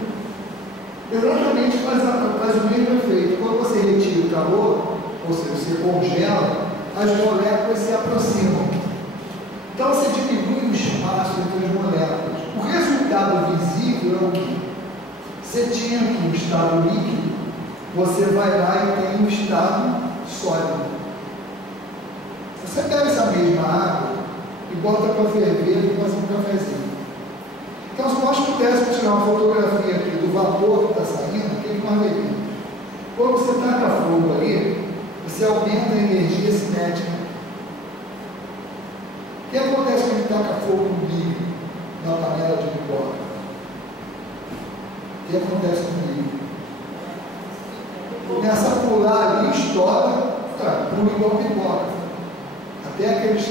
Exatamente faz o mesmo efeito. Quando você retira o calor, ou seja, você congela, as moléculas se aproximam. Então você diminui o espaço entre as moléculas. O resultado visível é o quê? Você tinha aqui um estado líquido, você vai lá e tem um estado sólido. Você pega essa mesma água e bota para ferver e faz um cafezinho. Então, se nós pudéssemos tirar uma fotografia aqui do vapor que está saindo, o que nós veríamos? Quando você taca fogo ali, você aumenta a energia cinética. O que acontece quando a gente taca fogo no milho, na panela de pipoca? O que acontece com o milho? Começa a pular ali, estoura, pula igual pipoca. Até aqueles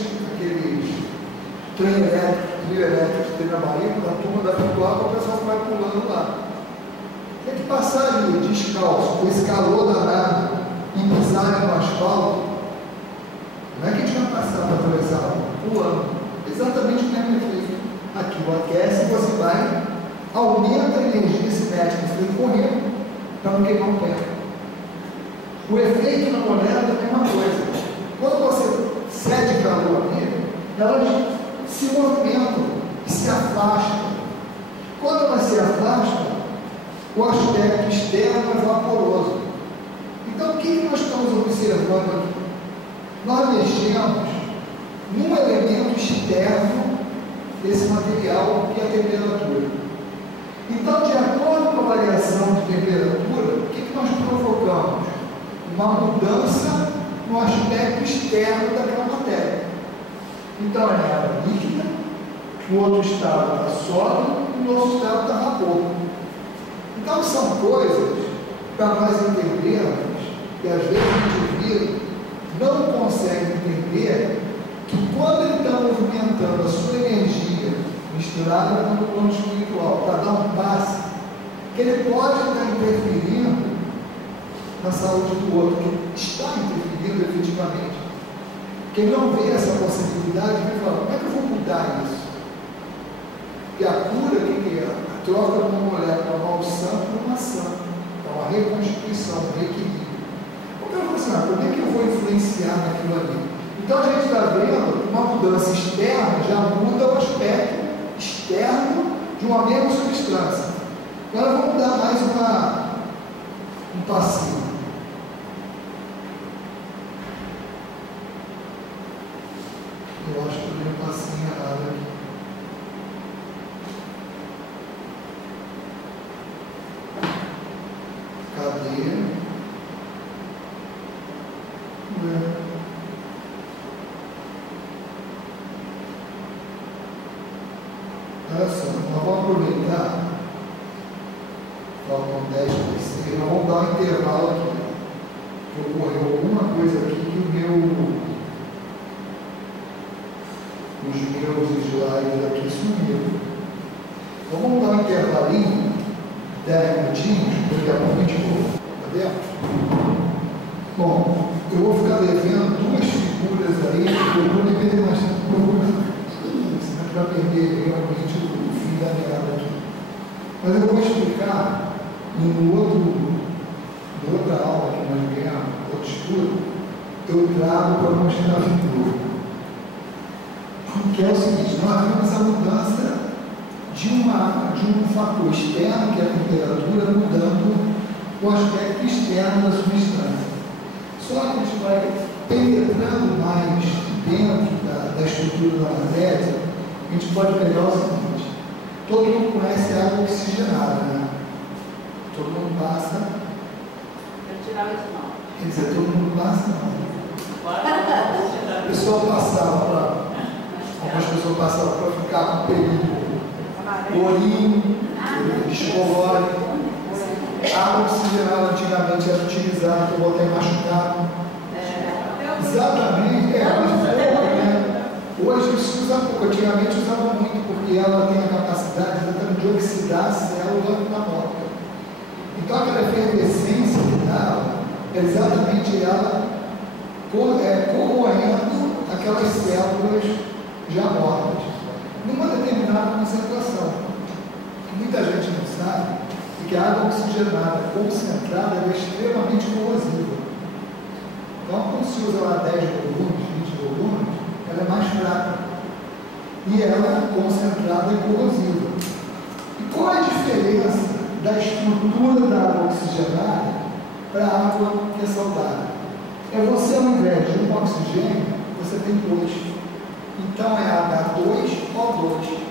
trem elétrico que tem na Bahia, da turma da pipoca, o pessoal vai pulando lá. Tem que passar ali descalço, com esse calor danado, e pisar no asfalto. Não é que a gente vai passar para atravessar, pulando. Exatamente o mesmo efeito. Aquilo aquece e você vai, aumenta a energia cinética, você tem que correr para não queimar o pé. O efeito na molécula é a mesma coisa. Quando você cede calor ali, elas se movimentam e se afastam. Quando elas se afastam, o aspecto externo é vaporoso. Então, o que nós estamos observando aqui? Nós mexemos num elemento externo desse material, que é a temperatura. Então, de acordo com a variação de temperatura, o que nós provocamos? Uma mudança no aspecto externo daquela matéria. Então, ela era líquida, no outro estado está sólido, no outro estado está vapor. Então, são coisas para nós entendermos que às vezes o indivíduo não consegue entender que quando ele está movimentando a sua energia misturada com o plano espiritual para dar um passe, que ele pode estar interferindo na saúde do outro, que está interferindo efetivamente. Quem não vê essa possibilidade, vai falar, como é que eu vou mudar isso? Porque a cura, o que é? A troca de uma molécula malsã por uma sã. É uma reconstituição, um reequilíbrio. Então eu falo assim, como é que eu vou influenciar naquilo ali? Então a gente está vendo uma mudança externa, já muda o aspecto externo de uma mesma substância. Agora vamos dar mais um passinho. Eu acho que eu dei um passinho errado aqui. Cadê? Olha só, nós vamos aproveitar, faltam 10 para 6, nós vamos dar um intervalo aqui. Que ocorreu alguma coisa aqui que os meus slides aqui sumiram. Então vamos dar um intervalinho, 10 minutinhos, daqui a pouco a gente volta. Tá dentro? Bom, eu vou ficar devendo duas figuras aí, eu vou perder mais tempo, senão vai perder realmente o fim da meada aqui. Mas eu vou explicar em outra aula que nós ganhamos, outro estudo, eu trago para mostrar a figura. Que é o seguinte, nós vemos a mudança de um fator externo, que é a temperatura, mudando o aspecto externo da substância. Só que a gente vai penetrando mais dentro da estrutura da matéria, a gente pode pegar o seguinte, todo mundo conhece a água oxigenada, né? Todo mundo passa. Eu tirava isso não. Quer dizer, todo mundo passa não. O pessoal passava algumas pessoas passavam para ficar com período lourinho, descolore. A água oxigenada antigamente era utilizada para botar em machucado. Exatamente, mas pouco, né? Hoje se usa pouco, antigamente usava muito, porque ela tem a capacidade exatamente de oxidar a célula na morta. Então aquela efervescência que dava é exatamente ela corroendo aquelas células já mortas. numa determinada concentração. Muita gente não sabe que a água oxigenada concentrada é extremamente corrosiva. Então, quando se usa lá 10 volumes, 20 volumes, ela é mais fraca. E ela concentrada é corrosiva. E qual é a diferença da estrutura da água oxigenada para a água que é saudável? É você, ao invés de um oxigênio, você tem 2. Então é H2O2.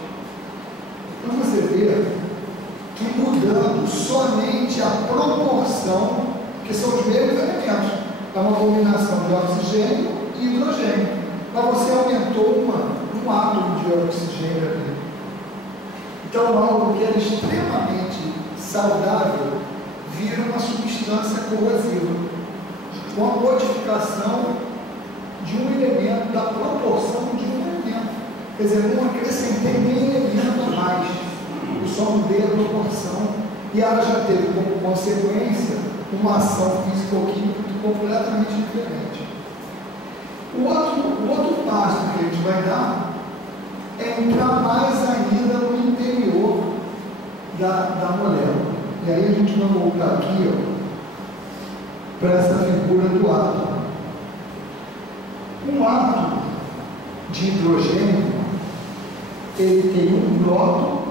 Então você vê que mudando somente a proporção, que são os mesmos elementos, é uma combinação de oxigênio e hidrogênio, mas você aumentou um átomo de oxigênio ali. Então algo que era extremamente saudável vira uma substância corrosiva, com a modificação de um elemento, da proporção de um elemento. Quer dizer, não acrescentei nem elemento a mais, eu só mudei a proporção, e ela já teve como consequência uma ação físico-química completamente diferente. O outro passo que a gente vai dar é entrar mais ainda no interior da molécula. E aí a gente vai voltar aqui para essa figura do átomo. Um átomo de hidrogênio, ele tem um próton,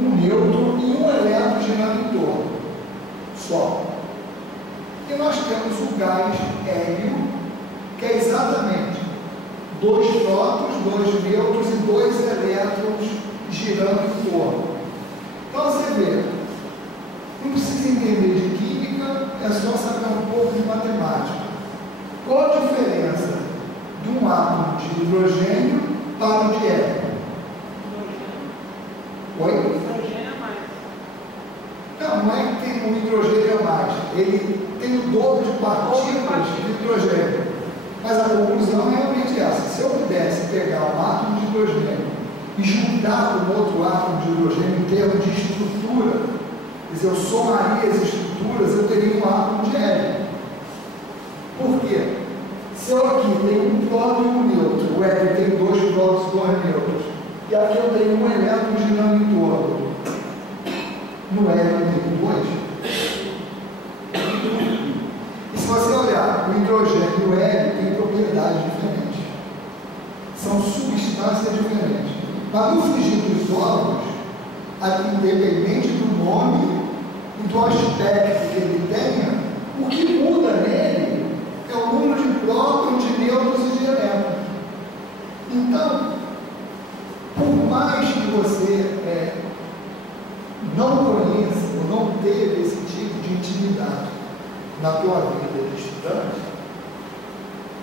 um nêutron e um elétron girando em torno, só. E nós temos o gás hélio, que é exatamente 2 prótons, 2 nêutrons e 2 elétrons girando em torno. Então você vê, não precisa entender de química, é só saber um pouco de matemática. Qual a diferença de um átomo de hidrogênio para o de hélio? Oi? Hidrogênio a mais. Não é que tem um hidrogênio a mais. Ele tem o dobro de partículas de hidrogênio. Mas a conclusão é realmente essa. Se eu pudesse pegar um átomo de hidrogênio e juntar com outro átomo de hidrogênio em termos de estrutura, quer dizer, eu somaria as estruturas, eu teria um átomo de hélio. Por quê? Se eu aqui tenho um próton e um nêutron, o hélio tem 2 prótons e 2 nêutrons, e aqui eu tenho um elétron girando em torno, no hélio eu tenho 2. E se você olhar, o hidrogênio e o hélio têm propriedades diferentes. São substâncias diferentes. Mas no frigir dos ovos, independente do nome e do aspecto que ele tenha, o que muda nele é o número de prótons, de nêutrons e de elétrons. Então, por mais que você não conheça ou não teve esse tipo de intimidade na tua vida de estudante,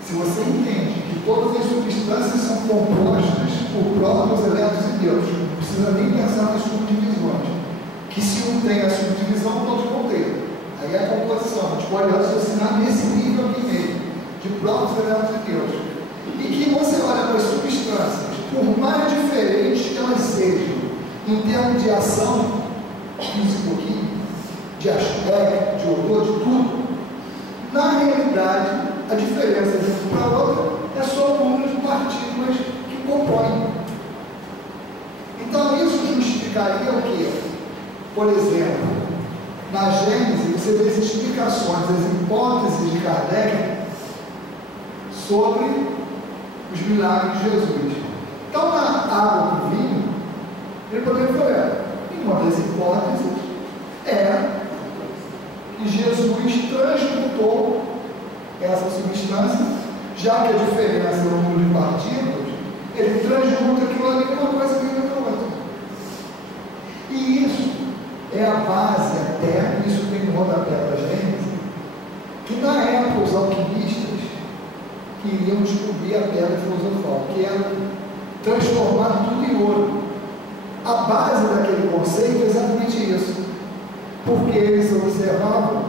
se você entende que todas as substâncias são compostas por prótons, elétrons e nêutrons, não precisa nem pensar nas subdivisões, que se um tem a subdivisão, todos vão ter. Aí é a composição, a gente pode raciocinar nesse nível aqui mesmo, de prótons, elétrons e nêutrons. E que você olha para as substâncias, por mais diferentes que elas sejam, em termos de ação físico-química, de aspecto, de odor, de tudo, na realidade, a diferença de uma para outra é só o número de partículas que compõem. Então, isso justificaria o quê? Por exemplo, na Gênesis, você vê as explicações, as hipóteses de Kardec sobre os milagres de Jesus. Então, na água do vinho, ele poderia falar, uma das hipóteses é que Jesus transmutou essa substância, já que a diferença é o número de partículas, ele transmuta aquilo ali com uma coisa que vem da outra. E isso é a base até, isso tem no rodapé da Gênesis, que na época os alquimistas queriam descobrir a pedra filosofal, que era transformar tudo em ouro. A base daquele conceito é exatamente isso, porque eles observavam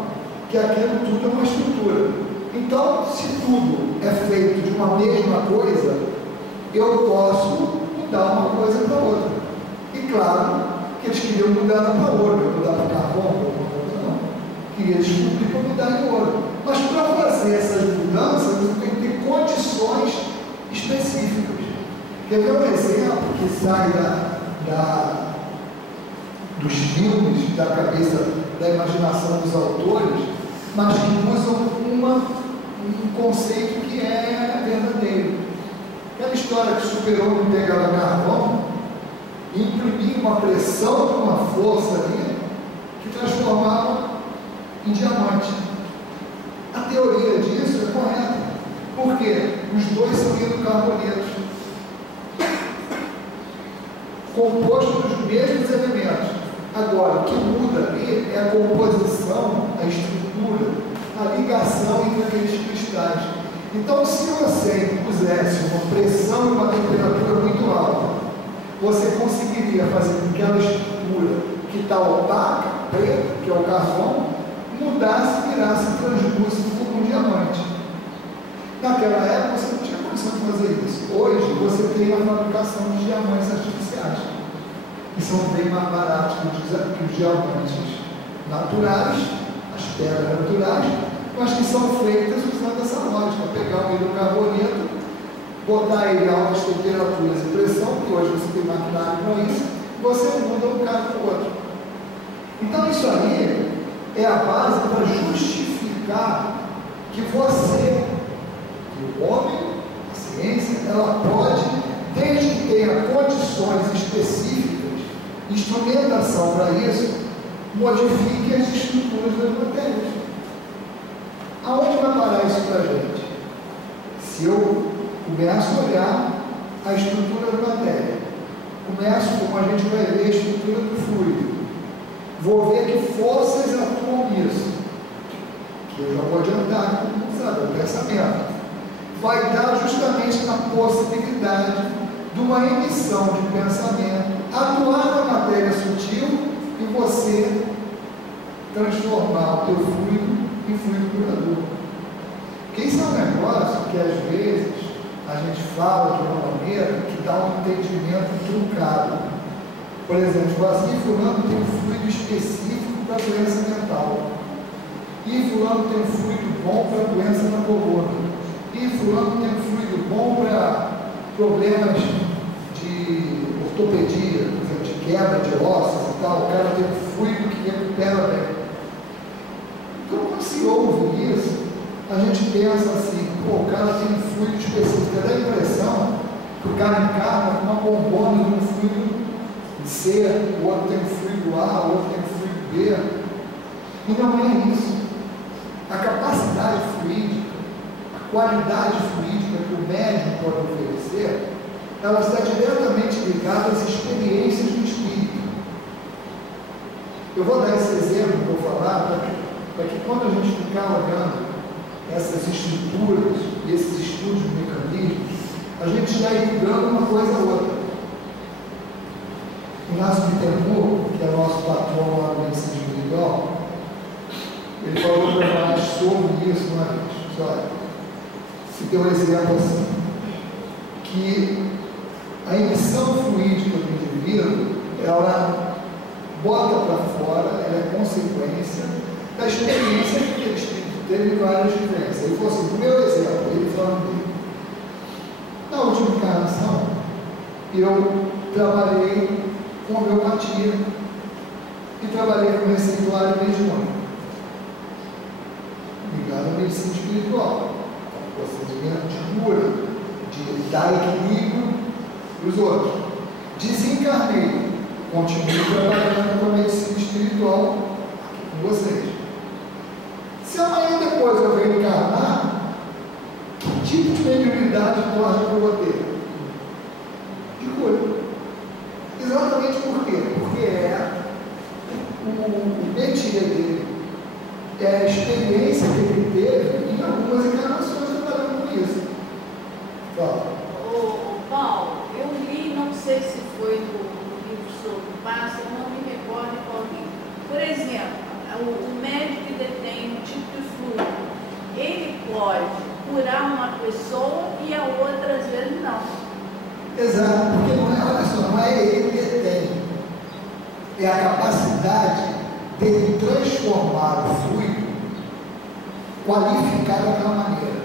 que aquilo tudo é uma estrutura. Então, se tudo é feito de uma mesma coisa, eu posso mudar uma coisa para outra. E claro que eles queriam mudar para ouro, mudar para carvão, alguma coisa não. Queriam descobrir para mudar em ouro. Mas para fazer essas mudanças, você tem que ter condições específicas. Quer ver um exemplo que sai dos filmes, da cabeça, da imaginação dos autores, mas que usam um conceito que é verdadeiro. Aquela história que o super-homem pegava carvão e imprimia uma pressão, uma força ali, que transformava em diamante. A teoria disso é correta. Por quê? Os dois são hidrocarbonetos, compostos dos mesmos elementos. Agora, o que muda ali é a composição, a estrutura, a ligação entre aqueles cristais. Então, se você pusesse uma pressão e uma temperatura muito alta, você conseguiria fazer com que aquela estrutura que está opaca, preta, que é o carvão, mudasse e virasse translúcido como um diamante. Naquela época você não tinha condição de fazer isso. Hoje você tem a fabricação de diamantes artificiais, que são bem mais baratos que os diamantes naturais, as pedras naturais, mas que são feitas usando essa lógica: pegar um hidrocarboneto, botar ele a altas temperaturas e pressão, que hoje você tem maquinário para isso, você muda um cara para o outro. Então isso aí é a base para justificar que você, que o homem, a ciência, ela pode, desde que tenha condições específicas, instrumentação para isso, modifique as estruturas das matérias. Aonde vai parar isso para a gente? Se eu começo a olhar a estrutura da matéria, começo, como a gente vai ver, a estrutura do fluido, vou ver que forças atuam nisso, que eu já vou adiantar, sabe, o pensamento vai dar justamente na possibilidade de uma emissão de pensamento, atuar na matéria sutil e você transformar o teu fluido em fluido duradouro. Porque isso é um negócio que às vezes a gente fala de uma maneira que dá um entendimento truncado. Por exemplo, assim, fulano tem um fluido específico para doença mental, e fulano tem um fluido bom para doença na coluna, e fulano tem um fluido bom para problemas de ortopedia, por exemplo, de quebra de ossos e tal. O cara tem um fluido que recupera bem. Então, quando se ouve isso, a gente pensa assim: pô, o cara tem um fluido específico. Dá a impressão que o cara encarna com uma bombona de um fluido C, o outro tem um fluido A, o outro tem um fluido B. E não é isso. A capacidade fluídica, a qualidade fluídica que o médium pode oferecer, ela está diretamente ligada às experiências do espírito. Eu vou dar esse exemplo que eu vou falar para que quando a gente ficar olhando essas estruturas e esses estudos de mecanismos, a gente está ligando uma coisa a outra. Inácio Bittencourt, que é nosso patrão lá do ensino individual, ele falou para nós sobre isso, não é? Olha, se tem um exemplo assim, que a emissão fluídica do indivíduo, ela bota para fora, ela é consequência da experiência que aquele espírito teve várias diferenças. Ele falou assim: o meu exemplo, ele falando dele, na última encarnação, eu trabalhei com homeopatia e trabalhei com receituário mediúnico, ligado à medicina espiritual, procedimento de cura, de dar equilíbrio para os outros. Desencarnei, continuo trabalhando com a medicina espiritual aqui com vocês. Se amanhã depois eu venho encarnar, que tipo de mediunidade pode eu vou ter? De cura. Exatamente por quê? Porque é o métier dele, é a experiência que ele teve em algumas encarnações trabalhando com isso. Fala. Paulo, eu li, não sei se foi no livro sobre o passe, eu não me recordo qual livro. Por exemplo, o médico que detém um tipo de fluido, ele pode curar uma pessoa e a outra às vezes não. Exato, porque não é, olha só, não é ele que detém, é a capacidade dele transformar o fluido, qualificar daquela maneira.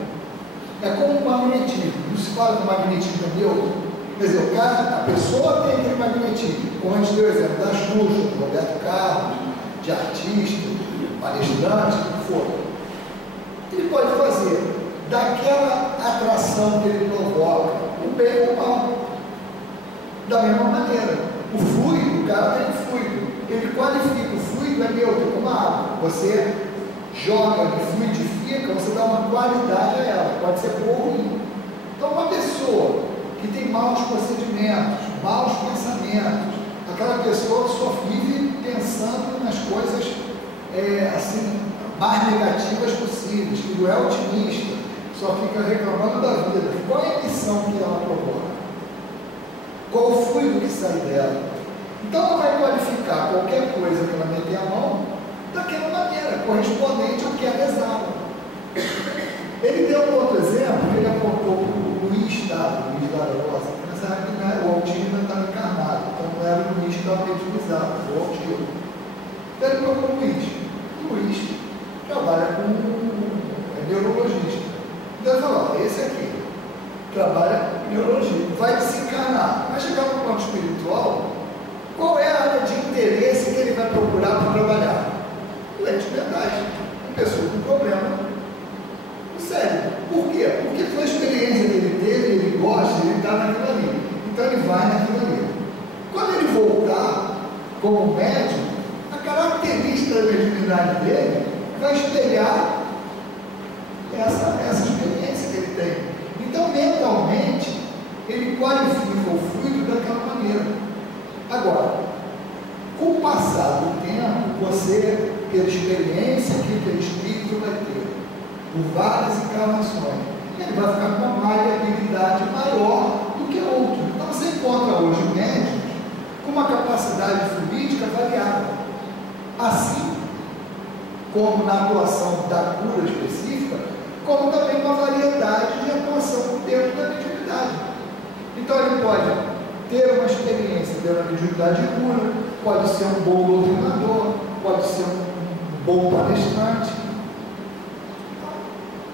É como um magnetismo. Não se fala que o magnetismo é neutro, Quer dizer, a pessoa tem aquele magnetismo, como a gente deu o exemplo da Xuxa, do Roberto Carlos, de artista, palestrante, o que for. Ele pode fazer daquela atração que ele provoca, o bem ou o mal. Da mesma maneira, o fluido, o cara tem fluido, ele qualifica, o fluido é neutro, como a água. Você joga, fluidifica, você dá uma qualidade a ela, pode ser boa ou ruim. Então, uma pessoa que tem maus procedimentos, maus pensamentos, aquela pessoa que só vive pensando nas coisas assim, mais negativas possíveis, que não é otimista, só fica reclamando da vida. Qual é a missão que ela provoca? Qual o fluido que sai dela? Então ela vai qualificar qualquer coisa que ela meter a mão daquela maneira, correspondente ao que ela exala. Ele deu um outro exemplo, que ele apontou para o Luiz Lara Rosa, que nessa época o autismo ainda estava encarnado, então não era o Luiz que estava mediunizado, foi o autismo. Então ele colocou o Luiz. O Luiz trabalha com neurologista. Então ele falou, esse aqui trabalha com neurologia, vai desencarnar, vai chegar no plano espiritual, qual é a área de interesse que ele vai procurar para trabalhar? Doente mentais, uma pessoa com problema no cérebro. Por quê? Porque foi a experiência que ele teve, ele gosta, ele está naquilo ali. Então ele vai naquilo ali. Quando ele voltar como médico, a característica da mediunidade dele vai espelhar essa experiência que ele tem. Então, mentalmente, ele qualifica o fluido daquela maneira. Agora, com o passar do tempo, você, pela experiência que aquele espírito vai ter, por várias encarnações, ele vai ficar com uma maleabilidade maior do que outro. Então, você encontra hoje médicos com uma capacidade fluídica variada. Assim como na atuação da cura específica, como também uma variedade de atuação dentro da mediunidade. Então ele pode ter uma experiência dentro da mediunidade de cura, pode ser um bom doutrinador, pode ser um bom palestrante.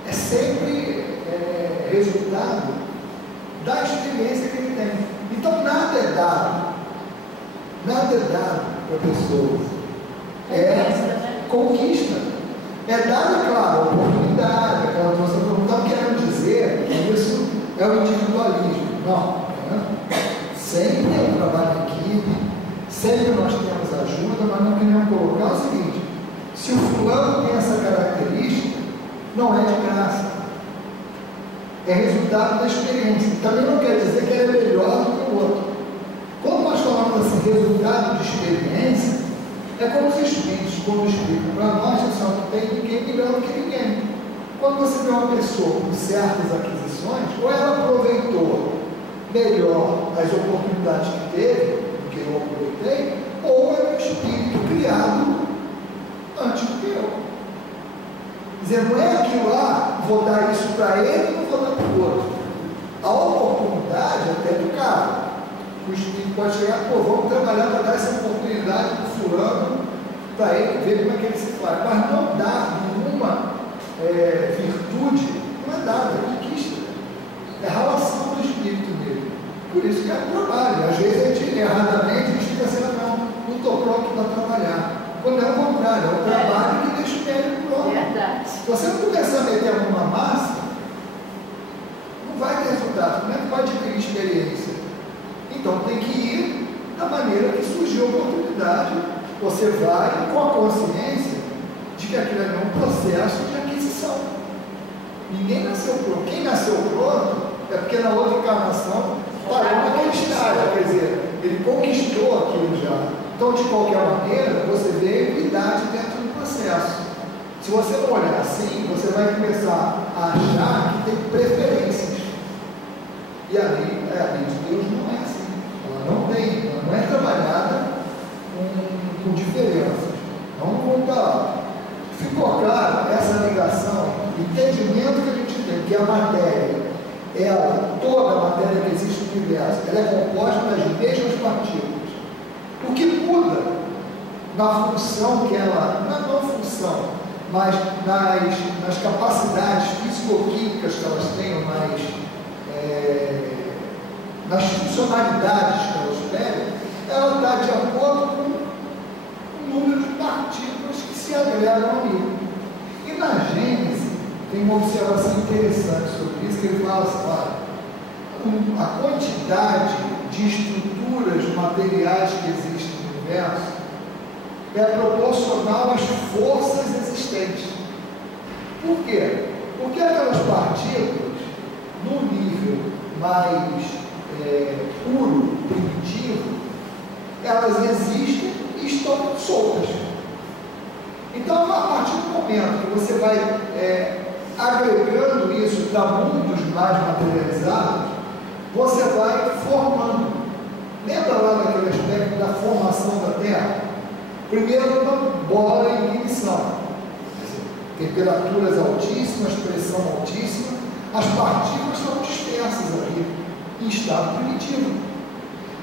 É sempre resultado da experiência que ele tem. Então nada é dado para a pessoa. Conquista. É dada, claro, a oportunidade, aquela noção que eu não estava querendo dizer que isso é o individualismo. Não. Sempre é um trabalho em equipe, sempre nós temos ajuda, mas não queremos colocar o seguinte: se o fulano tem essa característica, não é de graça. É resultado da experiência. Também não quer dizer que ele é melhor do que o outro. Quando nós falamos assim, resultado de experiência, é como os espíritos, quando explicam para nós, só não tem ninguém melhor do que ninguém. Quando você vê uma pessoa com certas aquisições, ou ela aproveitou melhor as oportunidades que teve, do que eu aproveitei, ou é um espírito criado antes do que eu. Quer dizer, não é aquilo lá, vou dar isso para ele, não vou dar para o outro. A oportunidade até do cara. O espírito pode chegar, vamos trabalhar para dar essa oportunidade para o fulano, para ele ver como é que ele se faz. Mas não dá nenhuma virtude, não é dada, é conquista. É a relação do espírito dele. Por isso que é um trabalho. Às vezes a gente, erradamente, a gente fica assim, não estou pronto para trabalhar. Quando é o contrário, é o trabalho que deixa o mérito pronto. Verdade. Se você não começar a meter a mão na massa, não vai ter resultado. Como é que vai adquirir experiência? Então tem que ir da maneira que surgiu a oportunidade. Você vai com a consciência de que aquilo é um processo de aquisição. Ninguém nasceu pronto. Quem nasceu pronto é porque na outra encarnação parou naquele estágio, quer dizer, ele conquistou aquilo já. Então, de qualquer maneira, você vê a equidade dentro do processo. Se você não olhar assim, você vai começar a achar que tem preferências. E a lei de Deus não é assim. Ela não é trabalhada com diferenças. Vamos voltar lá. Ficou claro essa ligação, entendimento que a gente tem, que a matéria, toda a matéria que existe no universo, ela é composta das mesmas partículas. O que muda na função que ela, não função, mas nas capacidades fisicoquímicas que elas têm, nas funcionalidades que elas pegam, ela está de acordo com o número de partículas que se agregam ali. E na Gênese, tem uma observação interessante sobre isso, que ele fala assim, olha, a quantidade de estruturas materiais que existem no universo é proporcional às forças existentes. Por quê? Porque aquelas partículas, no nível mais puro, primitivo, elas existem e estão soltas. Então, a partir do momento que você vai agregando isso para mundos mais materializados, você vai formando. Lembra lá daquele aspecto da formação da Terra? Primeiro, uma bola em ignição. Temperaturas altíssimas, pressão altíssima, as partículas são dispersas aqui, em estado primitivo.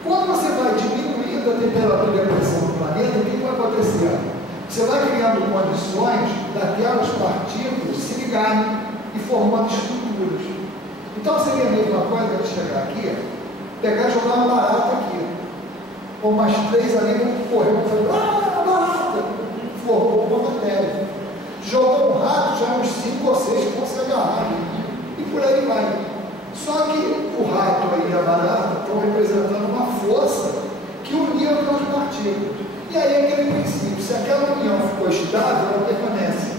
Quando você vai diminuindo a temperatura e a pressão do planeta, o que vai acontecer? Você vai criando condições daquelas partículas se ligarem e formando estruturas. Então seria a mesma coisa de chegar aqui, pegar e jogar uma barata aqui. Ou mais 3 ali vão correr, vão fazer barata, formou uma matéria. Jogou um rato, já uns 5 ou 6 que vão se agarrar. E por aí vai. Só que o rato aí e a barata estão representando uma força que uniu aquelas partículas. E aí aquele princípio, se aquela união ficou estável, ela permanece.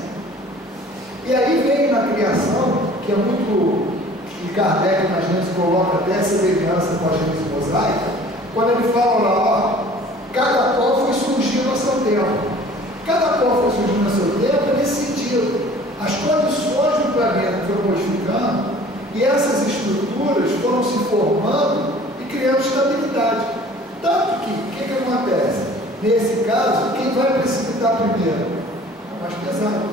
E aí vem na criação, que é muito, que Kardec na Gênese coloca até a semelhança com a Gênese mosaica, quando ele fala lá, ó, cada qual foi surgindo a seu tempo. Cada qual foi surgindo a seu tempo é nesse sentido. As condições do planeta foram modificando e essas estruturas foram se formando e criando estabilidade. Tanto que, o que acontece? Nesse caso, quem vai precipitar primeiro? É mais pesado.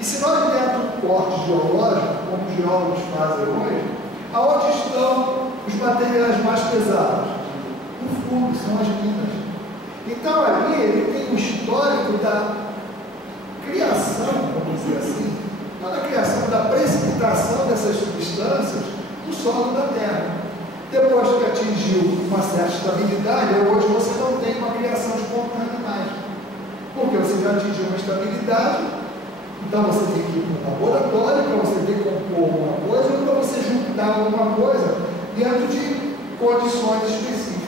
E se nós dermos um corte geológico, como os geólogos fazem hoje, aonde estão os materiais mais pesados? No fundo, são as minas. Então ali ele tem um histórico da criação, vamos dizer assim, não da criação, da precipitação dessas substâncias no solo da Terra. Depois que atingiu uma certa estabilidade, hoje você não tem uma criação espontânea mais. Porque você já atingiu uma estabilidade, então você tem que ir para um laboratório para você decompor alguma coisa ou para você juntar alguma coisa dentro de condições específicas.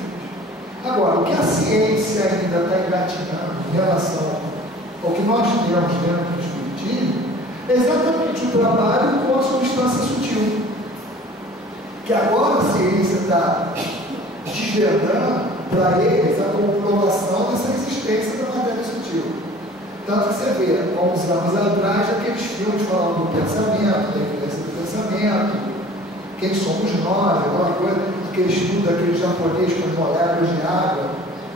Agora, o que a ciência ainda está engatinhando em relação ao que nós temos dentro do espiritismo é exatamente o trabalho com a substância sutil. Que agora a ciência está desvendando para eles a comprovação dessa existência da matéria sutil. Tanto que você vê, há uns anos atrás, aqueles filmes falando do pensamento, da influência do pensamento, quem somos nós, aquela coisa, aquele estudo daquele japonês com as moléculas de água,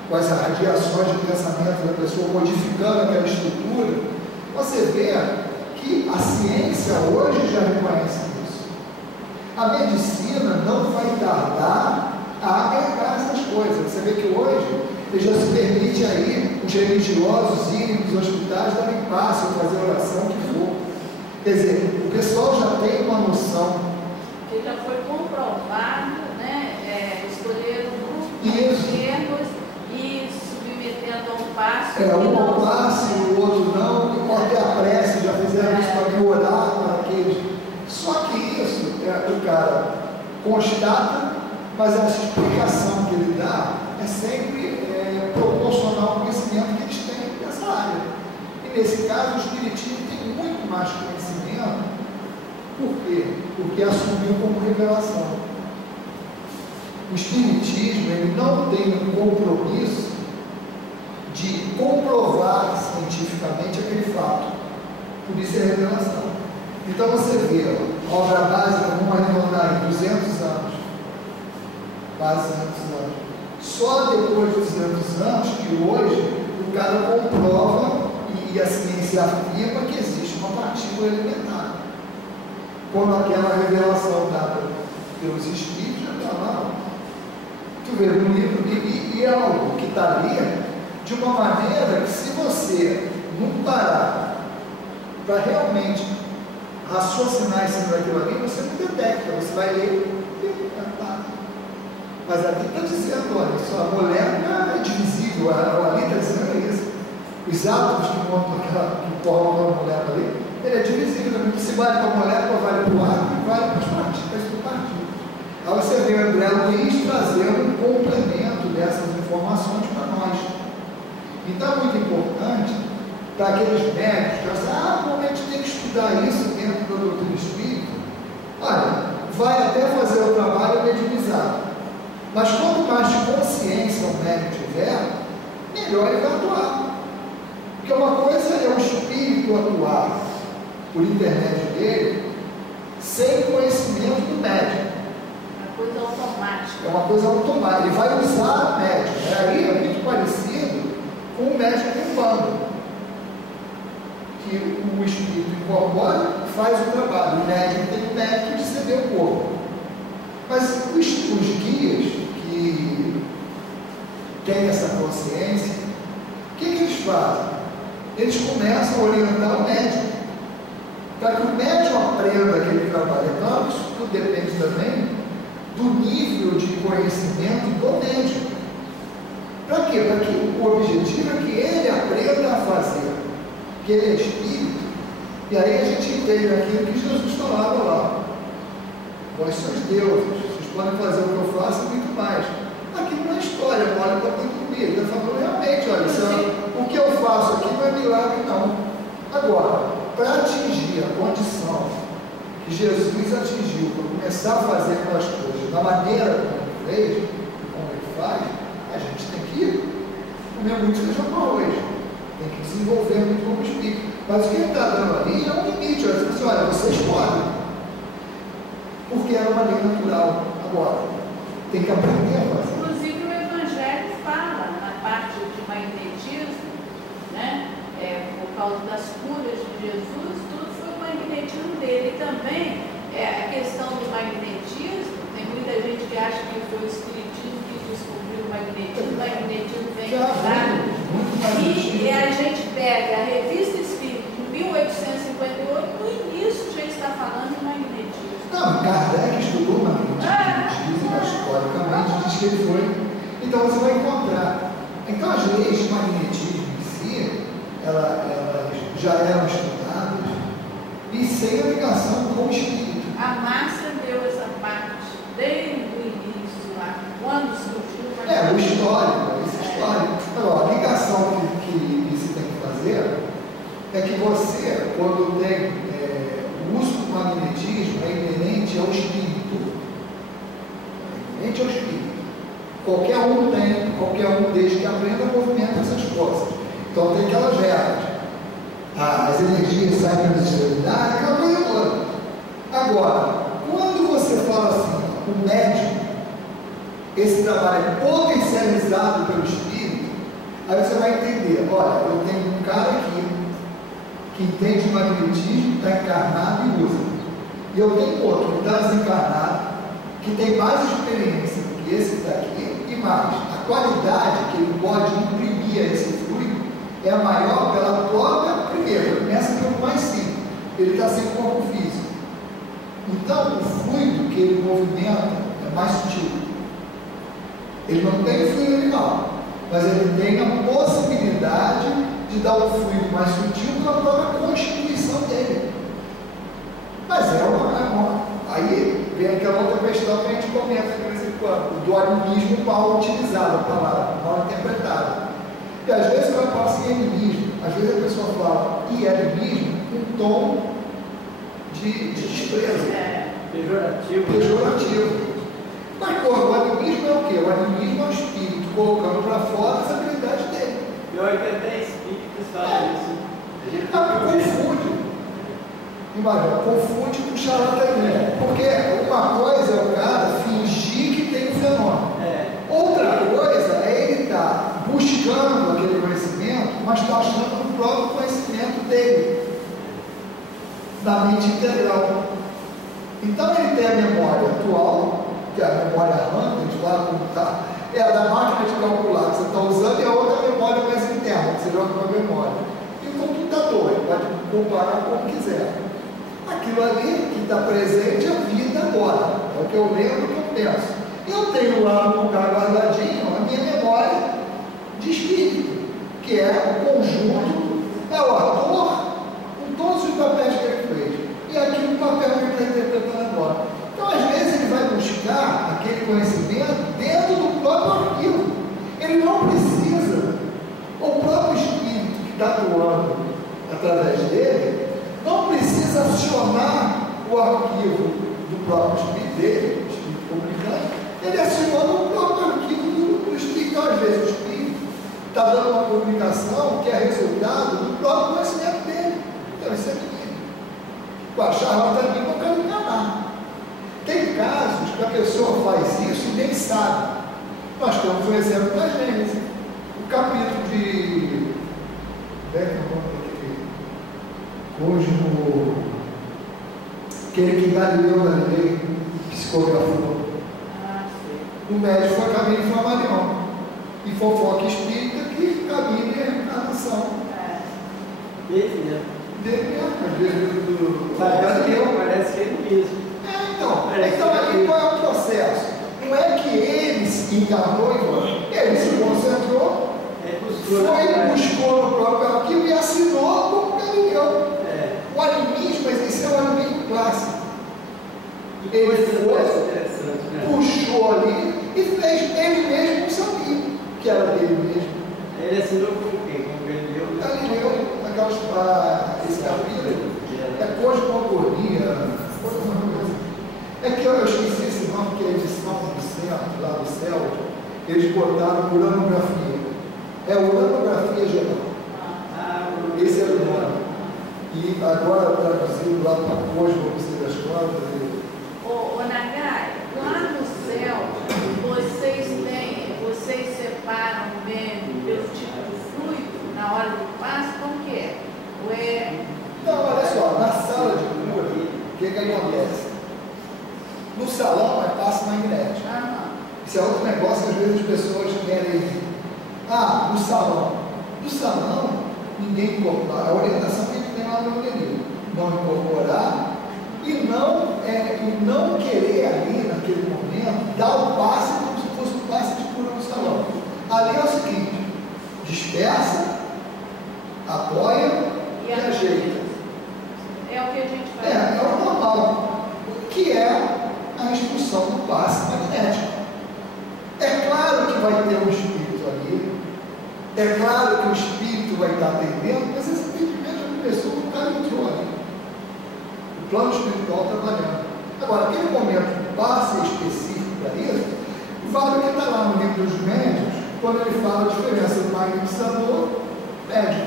com as radiações de pensamento da pessoa modificando aquela estrutura. Você vê que a ciência hoje já reconhece isso. A medicina não vai tardar a agregar essas coisas. Você vê que hoje já se permite aí os religiosos irem para os hospitais darem passe, fazer oração, o que for. Quer dizer, o pessoal já tem uma noção. Que já foi comprovado, né? Escolher um grupo de enfermos e submetendo a um passe. Um ao passe, o outro não, e até a prece, já fizeram isso para orar para aqueles. Só que isso, o cara constata, mas essa explicação que ele dá é sempre proporcional ao conhecimento que eles têm nessa área. E nesse caso, o espiritismo tem muito mais conhecimento. Por quê? Porque assumiu como revelação. O espiritismo ele não tem um compromisso de comprovar cientificamente aquele fato. Por isso é revelação. Então você vê, a obra básica, vamos arredondar em 200 anos. Quase 200 anos. Só depois de 200 anos que hoje o cara comprova e a ciência afirma que existe uma partícula elementar. Quando aquela revelação dada pelos espíritos já está lá. Tu vê no livro, e é algo que está ali de uma maneira que se você não parar para realmente raciocinar em cima daquilo ali, você não detecta, você vai ler e Mas aqui está dizendo, olha, só a molécula é divisível, ali está dizendo isso. Os átomos que formam aquela molécula ali, ele é divisível. Se vale para a molécula, vale para o átomo e vale para as partículas. Aí você vê o André Luiz trazendo um complemento dessas informações para nós. Então é muito importante para aqueles médicos que dizem, como a gente tem que estudar isso dentro da doutrina espírita. Olha, vai até fazer o trabalho mediunizado. Mas quanto mais de consciência o médico tiver, melhor ele vai atuar. Porque uma coisa é o espírito atuar por intermédio dele, sem conhecimento do médico. Uma coisa automática. É uma coisa automática. Ele vai usar o médico. Aí é muito parecido com o médico urbano, que o espírito incorpora e faz o trabalho. O médico tem o método de ceder o corpo. Mas os guias que têm essa consciência, o que eles fazem? Eles começam a orientar o médico, para que o médico aprenda aquele trabalho. É claro, isso tudo depende também do nível de conhecimento do médico. Para quê? Para que o objetivo é que ele aprenda a fazer, que ele é espírito. E aí a gente entende aquilo que Jesus falava lá. Vós sois deuses, vocês podem fazer o que eu faço e muito mais. Aqui não é história, olha, está muito comigo. Ele está falando realmente, olha, o que eu faço aqui não é milagre, não. Agora, para atingir a condição que Jesus atingiu, para começar a fazer aquelas coisas da maneira como ele fez, como ele faz, a gente tem que comer muito feijão com arroz, tem que desenvolver muito como espírito. Mas o que ele está dando ali é um limite. Ele diz assim, olha, vocês podem, porque é uma lei natural. Agora, tem que aprender a fazer. Inclusive o Evangelho fala na parte de magnetismo, né? Por causa das curas de Jesus, tudo foi o magnetismo dele. E também a questão do magnetismo, tem muita gente que acha que foi o espiritismo que descobriu o magnetismo vem de lá. E a gente pega a Revista Espírita de 1858, no início já está falando em magnetismo. Não, Kardec estudou magnetismo, historicamente diz que ele foi. Então você vai encontrar. Então as leis de magnetismo em si, elas já eram estudadas e sem a ligação com o espírito. A Márcia deu essa parte desde o início lá, quando surgiu o o histórico, esse histórico. Agora, a ligação que se tem que fazer é que você, quando tem o uso do magnetismo, é inerente ao espírito. É inerente ao espírito. Qualquer um tem, qualquer um desde que aprenda, movimenta essas forças. Então tem aquelas regras. As energias saem da extremidade, aquela coisa toda. Agora, quando você fala assim, o médium, esse trabalho é potencializado pelo espírito, aí você vai entender, olha, eu tenho um cara aqui que entende magnetismo, está encarnado e usa. E eu tenho outro que está desencarnado, que tem mais experiência do que esse que está aqui, e mais, a qualidade que ele pode imprimir a esse fluido é a maior pela própria, primeiro, começa pelo mais simples, ele está sem corpo físico. Então, o fluido que ele movimenta é mais sutil. Ele não tem fluido animal, mas ele tem a possibilidade de dar um fluido mais sutil pela própria constituição dele. Mas aí vem aquela outra questão que a gente comenta de vez em quando, do animismo mal utilizado, a palavra, mal interpretada. E às vezes quando eu falo assim, animismo, às vezes a pessoa fala animismo com um tom de desprezo. Pejorativo. Mas o animismo é o quê? O animismo é o espírito colocando para fora as habilidades dele. Pior que até espíritos fazem isso. Confunde. Imagina, confunde com charlatanismo. Porque uma coisa é o cara fingir que tem um fenômeno. Outra coisa é ele estar buscando aquele conhecimento, mas está achando no próprio conhecimento dele, da mente integral. Então ele tem a memória atual, que é a memória RAM, que a gente fala como está, é a da máquina de calcular que você está usando, e a outra memória mais interna, que você joga para a memória. E o computador, ele pode comparar como quiser. Aquilo ali que está presente é a vida agora, é o que eu lembro, o que eu penso. Eu tenho lá no lugar guardadinho a minha memória de espírito, que é o conjunto, é o ator com todos os papéis que ele fez. E aqui o papel que ele está interpretando agora. Então, às vezes, ele vai buscar aquele conhecimento dentro do próprio arquivo. Ele não precisa, o próprio espírito que está atuando através dele, não precisa acionar o arquivo do próprio espírito dele, o espírito comunicante, ele aciona o próprio arquivo do espírito. Então, às vezes, o espírito está dando uma comunicação que é resultado do próprio conhecimento dele. Então, isso é menino. Com a charlatanismo, eu quero enganar. Tem casos que a pessoa faz isso e nem sabe. Nós temos um exemplo da Gênesis. O capítulo de. Cosmo. Aquele que Galileu psicografou. O médico foi caminho de Flamarion. E fofoca espírita que caminha de reencarnação. Dele, né? Dele mesmo, do Galileu, parece que ele mesmo. Então aí qual é o processo? Não é que ele se enganou, ele se concentrou, foi, buscou no próprio arquivo e assinou como Galileu. O animismo, esse é o animismo clássico. Ele foi, puxou ali e fez ele mesmo não sabia que era dele mesmo. Ele assinou com quem? Com Galileu? Galileu, esse capítulo, é cosmogonia. É que eu esqueci esse nome, que é a edição do centro, lá do céu, eles botaram uranografia. É uranografia geral. Esse é o nome. E agora traduzido lá para Cosmo, não sei das quantas. Ô Nagai, lá no céu, vocês separam o meio pelo tipo de fluido na hora do passe, como que é? Não, olha só, na sala de cura, o que acontece? No salão é passe magnético. Esse é outro negócio que às vezes as pessoas querem. No salão. No salão, ninguém incorpora. A orientação que ele tem lá no organismo. Não incorporar e não querer ali, naquele momento, dar o passe como se fosse um passe de cura no salão. Ali é o seguinte: dispersa, apoia e ajeita. É o que a gente faz. É o normal. Que é a instrução do passe magnético. É claro que vai ter um espírito ali, é claro que o espírito vai estar atendendo, mas esse atendimento começou quando o cara entrou ali. O plano espiritual trabalhando. Agora, aquele momento do passe específico para isso, vale o que está lá no livro dos médios, quando ele fala a diferença do magnetizador e médium.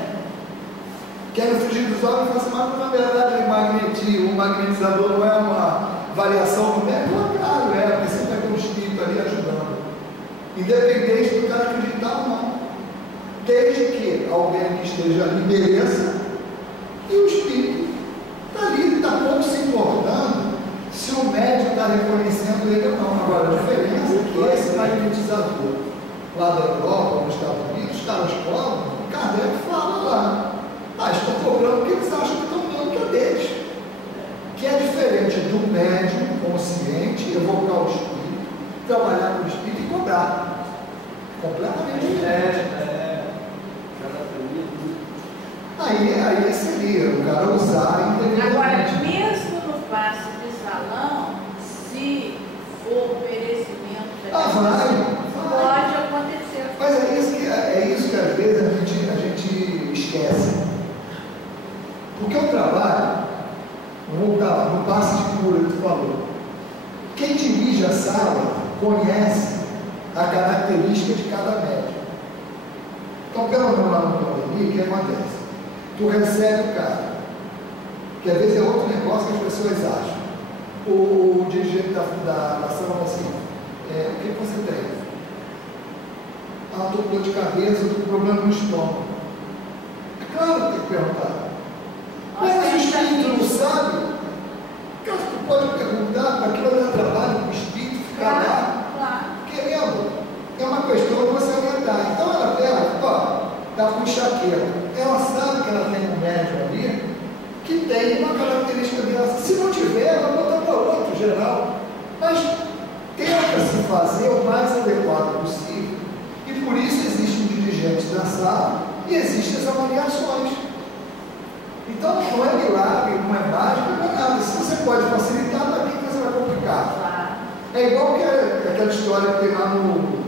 Querem fugir dos olhos e falar assim, mas na verdade o magnetizador não é uma variação do médium? Claro, porque você vai ter um espírito ali ajudando. Independente do cara acreditar ou não. Desde que alguém que esteja ali mereça e o espírito está ali, está pouco se importando se o médium está reconhecendo ele ou não. Agora, a diferença é que esse magnetizador lá da Europa, nos Estados Unidos, os caras cobram, o Kardec fala lá. Estão cobrando porque eles acham que estão dando que é deles. Que é diferente do médium consciente, evocar o espírito, trabalhar com o espírito e cobrar. Completamente diferente. Aí seria o cara usar indevidamente. Agora, mesmo no passe de salão, se for merecimento pode acontecer. Mas é isso que às vezes a gente esquece. Porque o trabalho, vamos voltar lá, no passe de cura que tu falou, quem dirige a sala conhece a característica de cada médico. Então, pelo menos lá no Claudemir, o que acontece? Tu recebe o cara, que às vezes é outro negócio que as pessoas acham. O dirigente da sala fala assim, o que você tem? Estou com dor de cabeça, estou com problema no estômago. É claro que tem que perguntar. Mas o espírito não sabe? Cara, tu pode perguntar para que vai dar trabalho para o espírito ficar lá querendo. É uma questão de você orientar. Então ela pega, está com enxaqueca. Ela sabe que ela tem um médium ali que tem uma característica dessa. Se não tiver, ela vai botar para outro geral. Mas tenta tenta-se fazer o mais adequado possível. E por isso existe um dirigente da sala e existem as avaliações. Então não é milagre, não é mágica, não é nada. Se você pode facilitar, para que você vai complicar? Claro. É igual que aquela história que tem lá no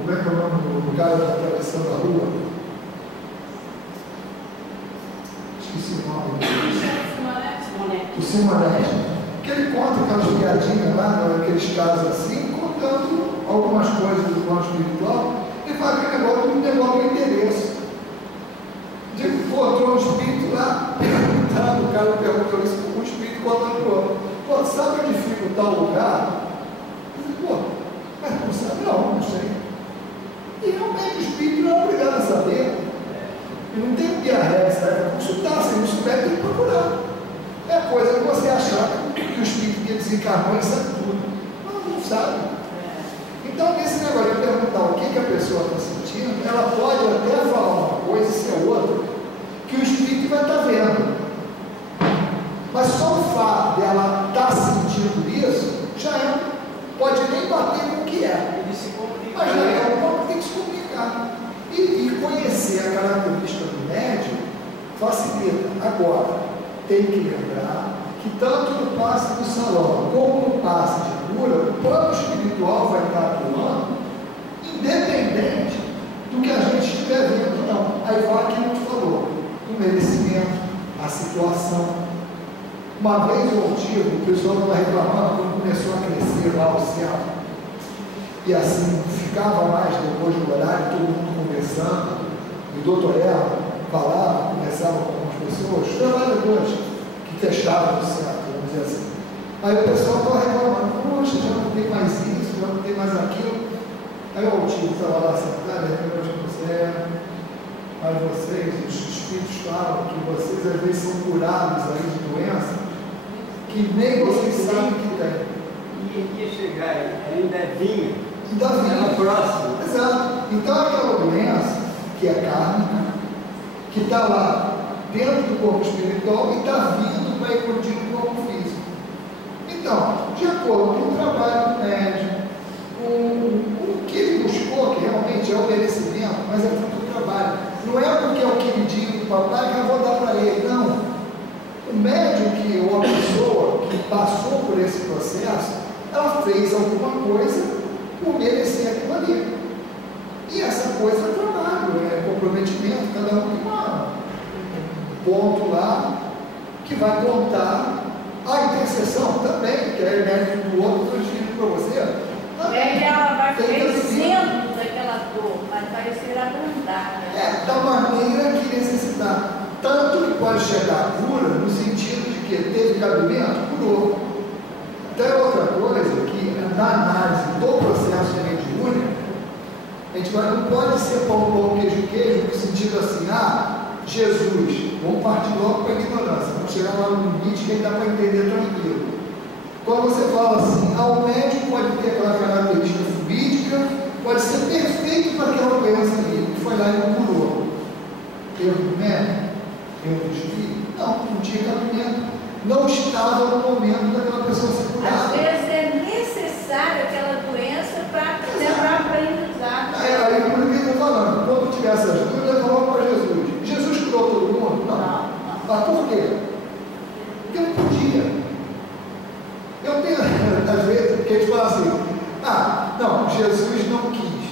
como é que é o nome do cara que está atravessando a rua? Esqueci o nome. O Simonete. Que ele conta aquelas piadinhas lá, aqueles casos assim, contando algumas coisas do plano espiritual. Ele fala que o negócio do interesse. Encontrou um espírito lá, perguntando, o cara perguntou isso, um espírito contando para o outro. Pô, sabe onde fica o tal lugar? Eu falei, pô, mas não sabe? Não sei. E realmente o espírito não é obrigado a saber. Ele não tem que ter a regra, sabe? Consultar, se não souber, tem que procurar. É coisa que você achar que o espírito que desencarnou ele sabe tudo. Não sabe. Então, nesse negócio de perguntar o que a pessoa está sentindo, ela pode até falar uma coisa e ser outra, que o espírito vai estar vendo. Mas só o fato dela estar sentindo isso, já pode nem bater com o que é. Mas já é um pouco que tem que se comunicar. E conhecer a característica do médium facilita. Agora, tem que lembrar que tanto no passe do salão como no passe de cura, o plano espiritual vai estar atuando, independente do que a gente estiver vendo, não. Aí vai aquilo que falou, o merecimento, a situação. Uma vez ou outro, o pessoal estava reclamando quando começou a crescer lá o céu. E assim, ficava mais depois do horário, todo mundo conversando. E o doutor Ela falava, conversava com algumas pessoas, trabalhadores que testavam o céu, vamos dizer assim. Aí o pessoal estava reclamando, poxa, já não tem mais isso, já não tem mais aquilo. Aí o tio estava lá sentado, mas vocês, os espíritos falam que vocês às vezes são curados aí de doença que nem vocês sabem que tem. E ia chegar, ainda vinha. Ainda vinha. Próximo. Exato. Então aquela doença que é kármica, que está lá dentro do corpo espiritual e está vindo para eclodir no corpo físico. Então, de acordo com o trabalho do médico, o que ele buscou, que realmente é o merecimento, mas é fruto do trabalho. Não é porque é o queridinho do papai que eu vou dar para ele, não. O médium ou a pessoa que passou por esse processo, ela fez alguma coisa por merecer aquilo ali. E essa coisa é trabalho, é comprometimento, cada um tem um ponto lá que vai contar. A intercessão também, que é mérito do outro transferido para você. Também ela vai crescendo daquela dor, mas vai ser abrandada. Da maneira que necessitar. Tanto que pode chegar a cura no sentido de que teve cabimento, curou. Até outra coisa que na análise do processo de mediúnica, a gente não pode ser pão, queijo, no sentido assim, Jesus, vamos partir logo para a ignorância, vamos chegar lá no limite que dá para entender tranquilo. Quando você fala assim, o médico pode ter aquela característica fluídica, pode ser perfeito para aquela doença ali, que foi lá e não curou. Erro do médico? Erro do espírito? Não tinha cabimento. Não estava no momento daquela pessoa ser curada. Às vezes é necessária aquela doença para levar para aprendizado. Aí por que eu estou falando? Quando tiver essas dúvidas, eu falo para Jesus. Jesus curou todo mundo? Não. Mas por quê? Porque não podia. Eu tenho, às vezes, porque eles falam assim, não, Jesus não quis.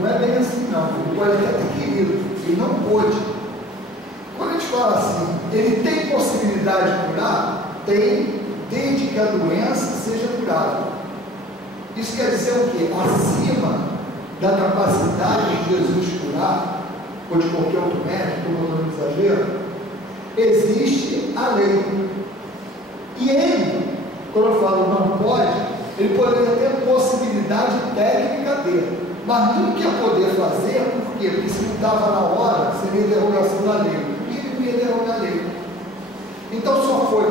Não é bem assim, não. Ele pode até ter querido, ele não pôde. Quando a gente fala assim, ele tem possibilidade de curar? Tem, desde que a doença seja curada. Isso quer dizer o quê? Acima da capacidade de Jesus curar, ou de qualquer outro médico, como não exagero, existe a lei. E ele, quando eu falo não pode, ele poderia ter possibilidade técnica dele, mas nunca ia poder fazer, por quê? Porque se não estava na hora, seria derrogação da lei. E ele não ia derrogar a lei. Então só foram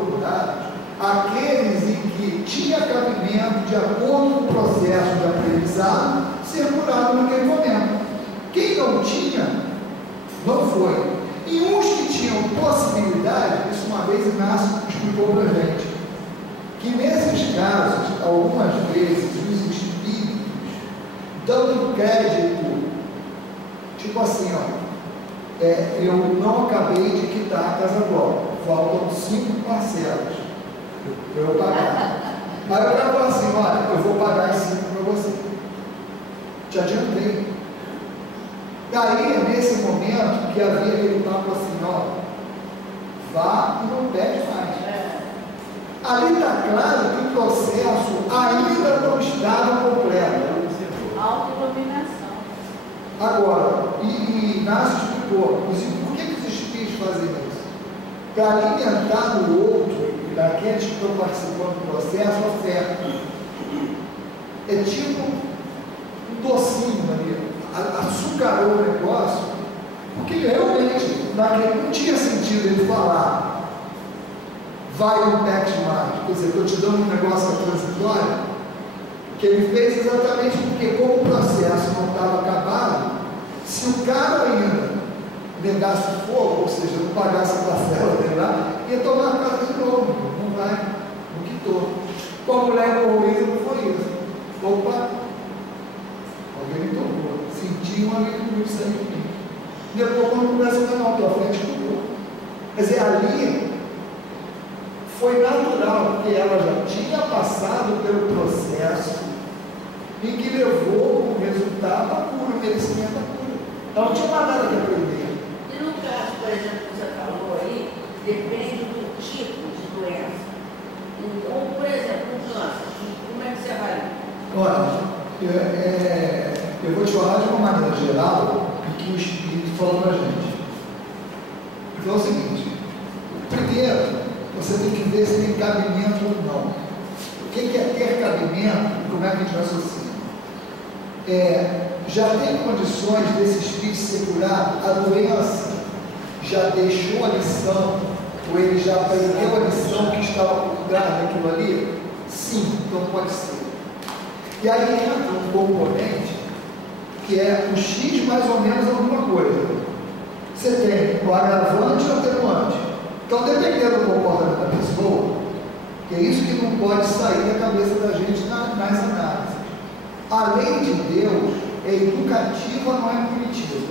curados aqueles em que tinha cabimento, de acordo com o processo de aprendizado, ser curado naquele momento. Quem não tinha, não foi. E uns que tinham possibilidade, isso uma vez Inácio explicou para a gente que nesses casos, algumas vezes, os espíritos dando crédito, tipo assim, ó, eu não acabei de quitar a casa agora, faltam 5 parcelas para eu pagar. Aí o cara fala assim, olha, eu vou pagar as 5 para você. Te adiantei. E aí, nesse momento, que havia aquele papo assim, ó, vá e não pede mais. Ali está claro que o processo ainda não estava completo. Autodominação. Agora, e Inácio explicou, por que os espíritos fazem isso? Para alimentar no outro, daqueles que estão participando do processo, a oferta. É tipo um docinho ali, açucarou o negócio, porque realmente não tinha sentido ele falar, vai no PEC mais, quer dizer, estou te dando um negócio transitório, que ele fez exatamente porque, como o processo não estava acabado, se o cara ainda negasse fogo, ou seja, não pagasse a parcela dele lá, ia tomar a casa de novo, não vai, não quitou. Com a mulher corroída não foi isso. Opa, alguém me tocou, senti um amigo sair de mim. Depois, quando começa a falar, tua frente mudou. Quer dizer, ali foi natural, porque ela já tinha passado pelo processo em que levou como resultado a cura, o merecimento da cura. Ela não tinha mais nada que aprender. E no caso, por exemplo, que você falou aí, depende do tipo de doença. Ou, por exemplo, um câncer, como é que você avalia? Olha, eu vou te falar de uma maneira geral o que o Espírito falou para a gente. Ele falou o seguinte: primeiro, você tem que ver se tem cabimento ou não. O que é ter cabimento e como é que a gente raciocina? Já tem condições desse espírito ser curado? A doença já deixou a lição, ou ele já aprendeu a lição que estava por trás daquilo ali? Sim, então pode ser. E aí entra um componente que é o X mais ou menos alguma coisa. Você tem o agravante e o atenuante. Então, dependendo do comportamento da pessoa, que é isso que não pode sair da cabeça da gente nas análises. A lei de Deus é educativa, não é punitiva.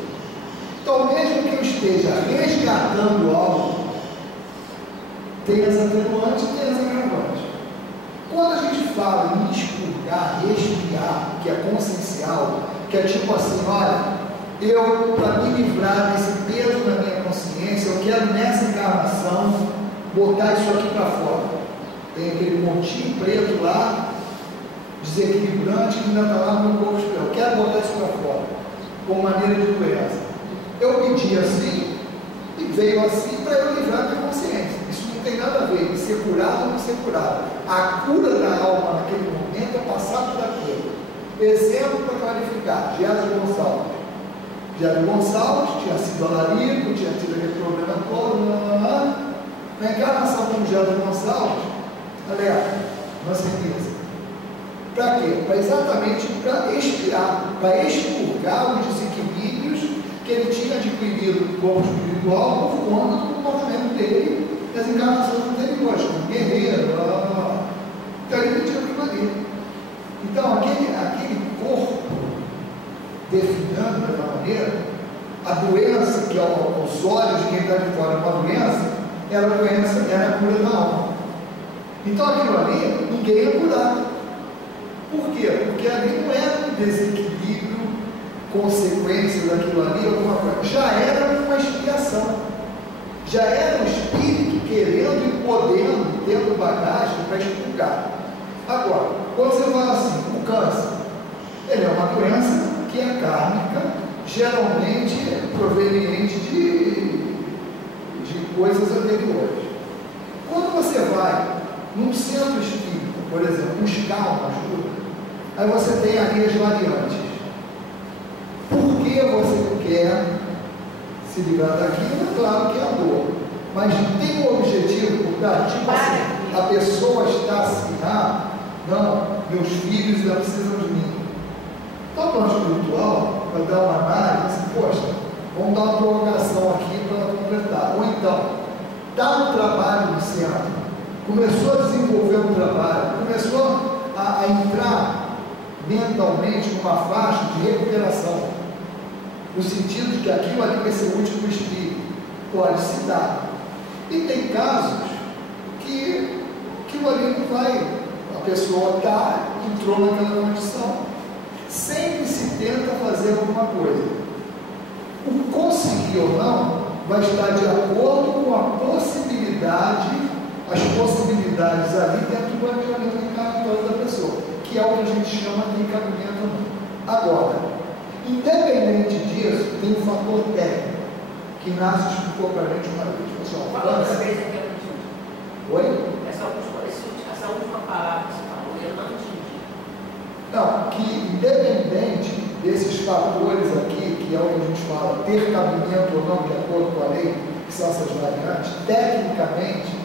Então, mesmo que eu esteja resgatando algo, tem as atenuantes e tem as agravantes. Quando a gente fala em expurgar, respirar, que é consciencial, que é tipo assim, olha, eu, para me livrar desse peso na minha consciência, eu quero nessa encarnação botar isso aqui para fora. Tem aquele montinho preto lá, desequilibrante, que ainda está lá no meu corpo espiritual. Eu quero botar isso para fora, como maneira de doença. Eu pedi assim, e veio assim para eu livrar da minha consciência. Isso não tem nada a ver de ser curado ou não ser curado. A cura da alma naquele momento é passar por aquilo. Exemplo para clarificar: Diário Gonçalves. Diário Gonçalves tinha sido alarico, tinha tido aquele problema todo. Na encarnação como Diário Gonçalves, alerta, uma certeza. Para quê? Exatamente para expiar, para expurgar os desequilíbrios que ele tinha adquirido no corpo espiritual por conta do comportamento dele nas encarnações anteriores, como guerreiro. Então ele tinha aquilo ali. Então aquele corpo, definindo dessa maneira, a doença que aos olhos de quem está de fora é uma doença, era a cura da alma. Então aquilo ali ninguém ia curar. Por quê? Porque ali não era um desequilíbrio, consequência daquilo ali, alguma coisa. Já era uma expiação. Já era o espírito querendo e podendo, tendo bagagem para expurgar. Agora, quando você fala assim, o câncer, ele é uma doença que é kármica, geralmente proveniente de coisas anteriores. Quando você vai num centro espírita, por exemplo, buscar uma ajuda, aí você tem ali as variantes. Por que você quer se livrar daquilo? É claro que é a dor, mas tem um objetivo por trás, tipo assim, a pessoa está assim, não, meus filhos ainda precisam de mim. Então, o plano espiritual vai dar uma análise, poxa, vamos dar uma prorrogação aqui para completar. Ou então, está no trabalho no centro, começou a desenvolver um trabalho, começou a entrar mentalmente numa faixa de recuperação, no sentido de que aquilo ali vai ser útil para o espírito, pode se dar. E tem casos que aquilo ali não vai, a pessoa entrou naquela condição. Sempre se tenta fazer alguma coisa. O conseguir ou não vai estar de acordo com a possibilidade, as possibilidades ali dentro do alinhamento encarnatório da pessoa, que é o que a gente chama de encaminhamento ou não. Agora, independente disso, tem um fator técnico, que Inácio explicou para a gente uma vez. Pessoal, fala outra vez aqui, eu não entendi. Oi? Essa última palavra que você falou, eu não entendi. Não, que independente desses fatores aqui, que é o que a gente fala, ter cabimento ou não de acordo com a lei, que são essas variantes, tecnicamente,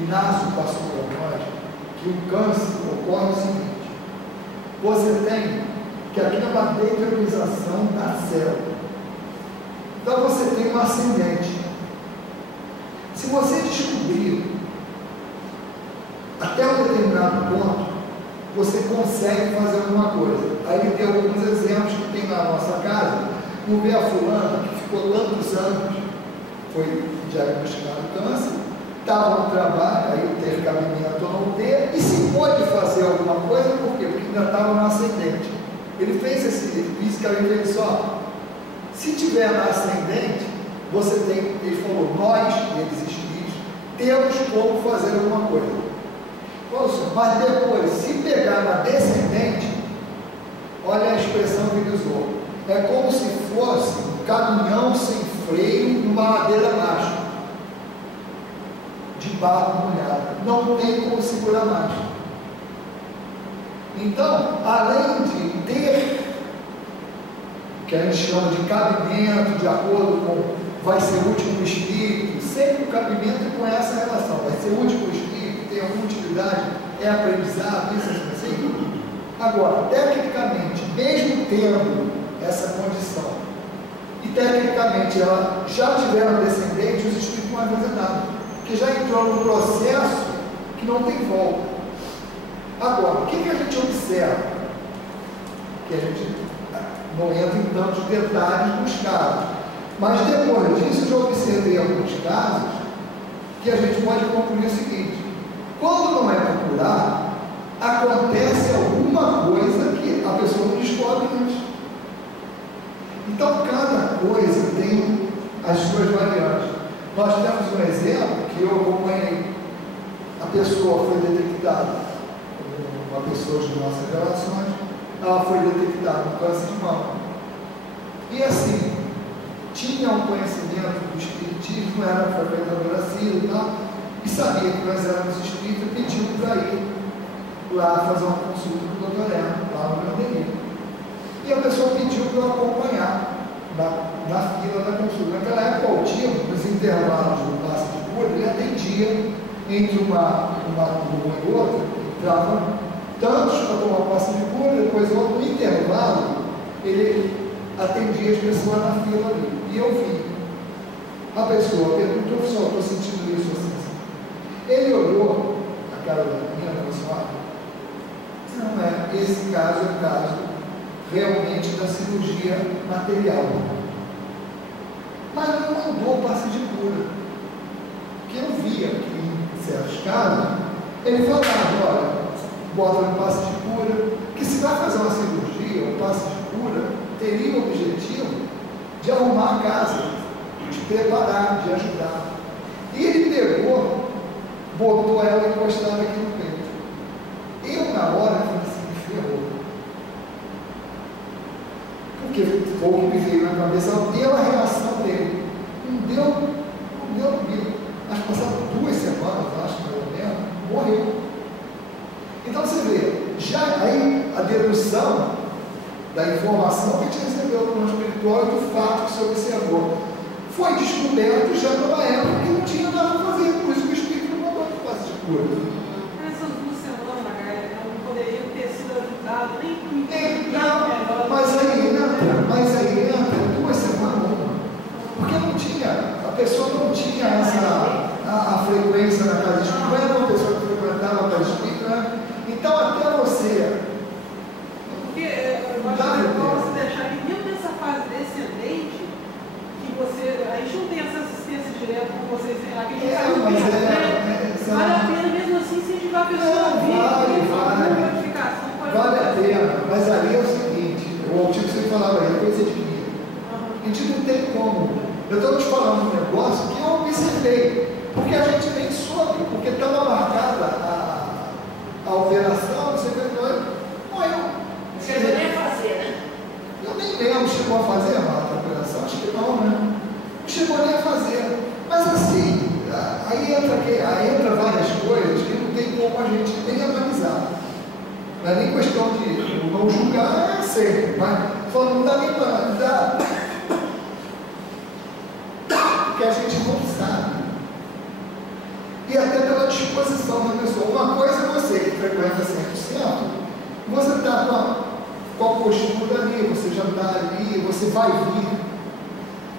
Inácio passou para nós que o câncer ocorre o seguinte: você tem que aqui é uma deteriorização da célula. Então você tem um ascendente. Se você descobrir até um determinado ponto, você consegue fazer alguma coisa. Aí ele deu alguns exemplos que tem na nossa casa. Não vê a fulana que ficou tantos anos, foi diagnosticado câncer, estava no trabalho, aí teve cabimento ou não ter, e se pode fazer alguma coisa, por quê? Porque ainda estava no ascendente. Ele fez fisicamente, ele fez só. Se tiver no ascendente, você tem, ele falou, nós, eles espíritos, temos como fazer alguma coisa. Mas depois, se pegar na descendente, olha a expressão que ele usou. É como se fosse um caminhão sem freio numa ladeira abaixo, de barro molhado. Não tem como segurar mais. Então, além de ter o que a gente chama de cabimento, de acordo com vai ser útil no espírito, sempre o cabimento com essa relação, vai ser útil no espírito, tem alguma utilidade, é aprendizado, isso assim. Agora, tecnicamente, mesmo tendo essa condição, e tecnicamente ela já tiver um descendente, os espíritos não vão fazer nada, porque já entrou num processo que não tem volta. Agora, o que a gente observa? Que a gente não entra em tantos detalhes nos casos, mas depois disso eu já observei alguns casos que a gente pode concluir o seguinte: quando não é procurado, acontece alguma coisa que a pessoa não descobre antes. Então cada coisa tem as suas variantes. Nós temos um exemplo que eu acompanhei. A pessoa foi detectada, uma pessoa de nossas relações, ela foi detectada com câncer de mama. E assim, tinha um conhecimento do espiritismo, era frequentadora assídua e tal, e sabia que nós éramos espíritos e pediu para ir lá fazer uma consulta com o doutor Herman, lá no Granderia. E a pessoa pediu para eu acompanhar na fila da consulta. Naquela época, o tio, nos intervalos do passe de cura, ele atendia entre uma turma e outra, entravam tantos para tomar passe de cura, depois no intervalo, ele atendia as pessoas na fila ali. E eu vi. A pessoa perguntou, só estou sentindo isso assim. Ele olhou a cara da menina e falou assim: não é, esse caso é o caso realmente da cirurgia material. Mas não mandou o passe de cura. Porque eu via que em certos casos, ele falava: olha, bota no passe de cura, que se vai fazer uma cirurgia, o passe de cura teria o objetivo de arrumar a casa, de preparar, de ajudar. E ele pegou, botou ela encostada aqui no peito. Eu, na hora, falei assim: me ferrou. Porque foi o que me veio na cabeça pela reação dele. Não deu comigo. Mas passaram 2 semanas, acho, mais ou menos, morreu. Então você vê, já aí a dedução da informação que a gente recebeu do plano espiritual e do fato que se observou foi descoberto já numa época que não tinha nada a fazer, por isso que o espírito não mandou que faça de cura. Essas 2 semanas, não poderiam ter sido ajudadas nem com ninguém. Não, mas aí entra 2 semanas, porque não tinha, a pessoa não tinha a frequência na casa de espírito, não era uma pessoa sei lá, que mas vale a pena mesmo assim incentivar a pessoa a vir, vale a pena, mas ali é o seguinte, o tipo que você falava aí, a coisa de guia. A gente não tem como. Eu estou te falando um negócio que eu observei, porque a gente nem soube, porque estava marcada a operação, você perdoe, morreu. Chegou nem a fazer, né? Eu nem lembro, chegou a fazer a operação? Acho que não, né? Não chegou nem a fazer. Mas assim, aí entra várias coisas que não tem como a gente nem analisar. Não é nem questão de não julgar, é sempre, mas não dá nem para analisar. Porque a gente não sabe. E até pela disposição da pessoa. Uma coisa é você que frequenta 100%, você está com a postura ali, você já está ali, você vai vir.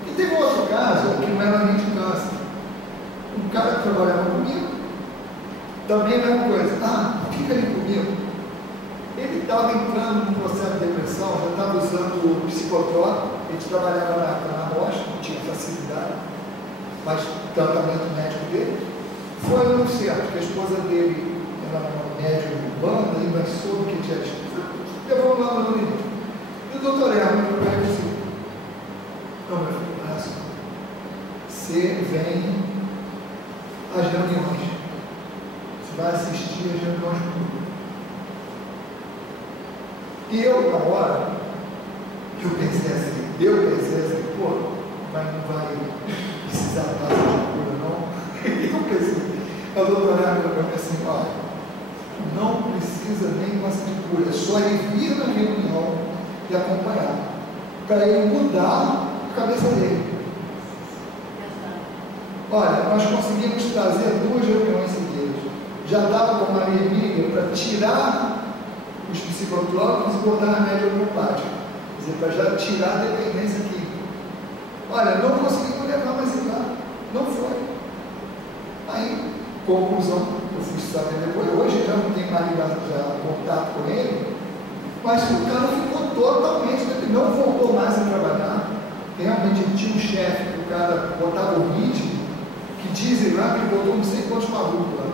E teve um outro caso, que não era nem de câncer. Um cara que trabalhava comigo, também a mesma coisa. Fica ali comigo. Ele estava entrando num processo de depressão, já estava usando o psicotrópico, a gente trabalhava na Rocha, não tinha facilidade, mas o tratamento médico dele foi no certo, que a esposa dele era uma médica urbana, e mas soube que tinha levou lá no Rio. E o doutor Herman me perguntou assim: não, meu filho, olha só, você vem às reuniões, você vai assistir às reuniões comigo. E eu, na hora, eu pensei assim, pô, mas não vai precisar passar de cura, não? E eu pensei, a doutora Herman falou assim: olha, não precisa nem passar de cura, é só ele vir na reunião e acompanhar, para ele mudar a cabeça dele. Olha, nós conseguimos trazer 2 reuniões seguidas. Já estava com a Maria Emília para tirar os psicotrópicos e botar na média homeopática, quer dizer, para já tirar a dependência aqui. Olha, não conseguimos levar mais ele lá, não foi. Aí, conclusão, eu fui saber depois, hoje já não tem mais contato com ele, mas o cara ficou totalmente, não voltou mais a trabalhar. Realmente ele tinha um chefe que o cara botava o ritmo, que dizem lá que ele botou não sei quantos malucos lá.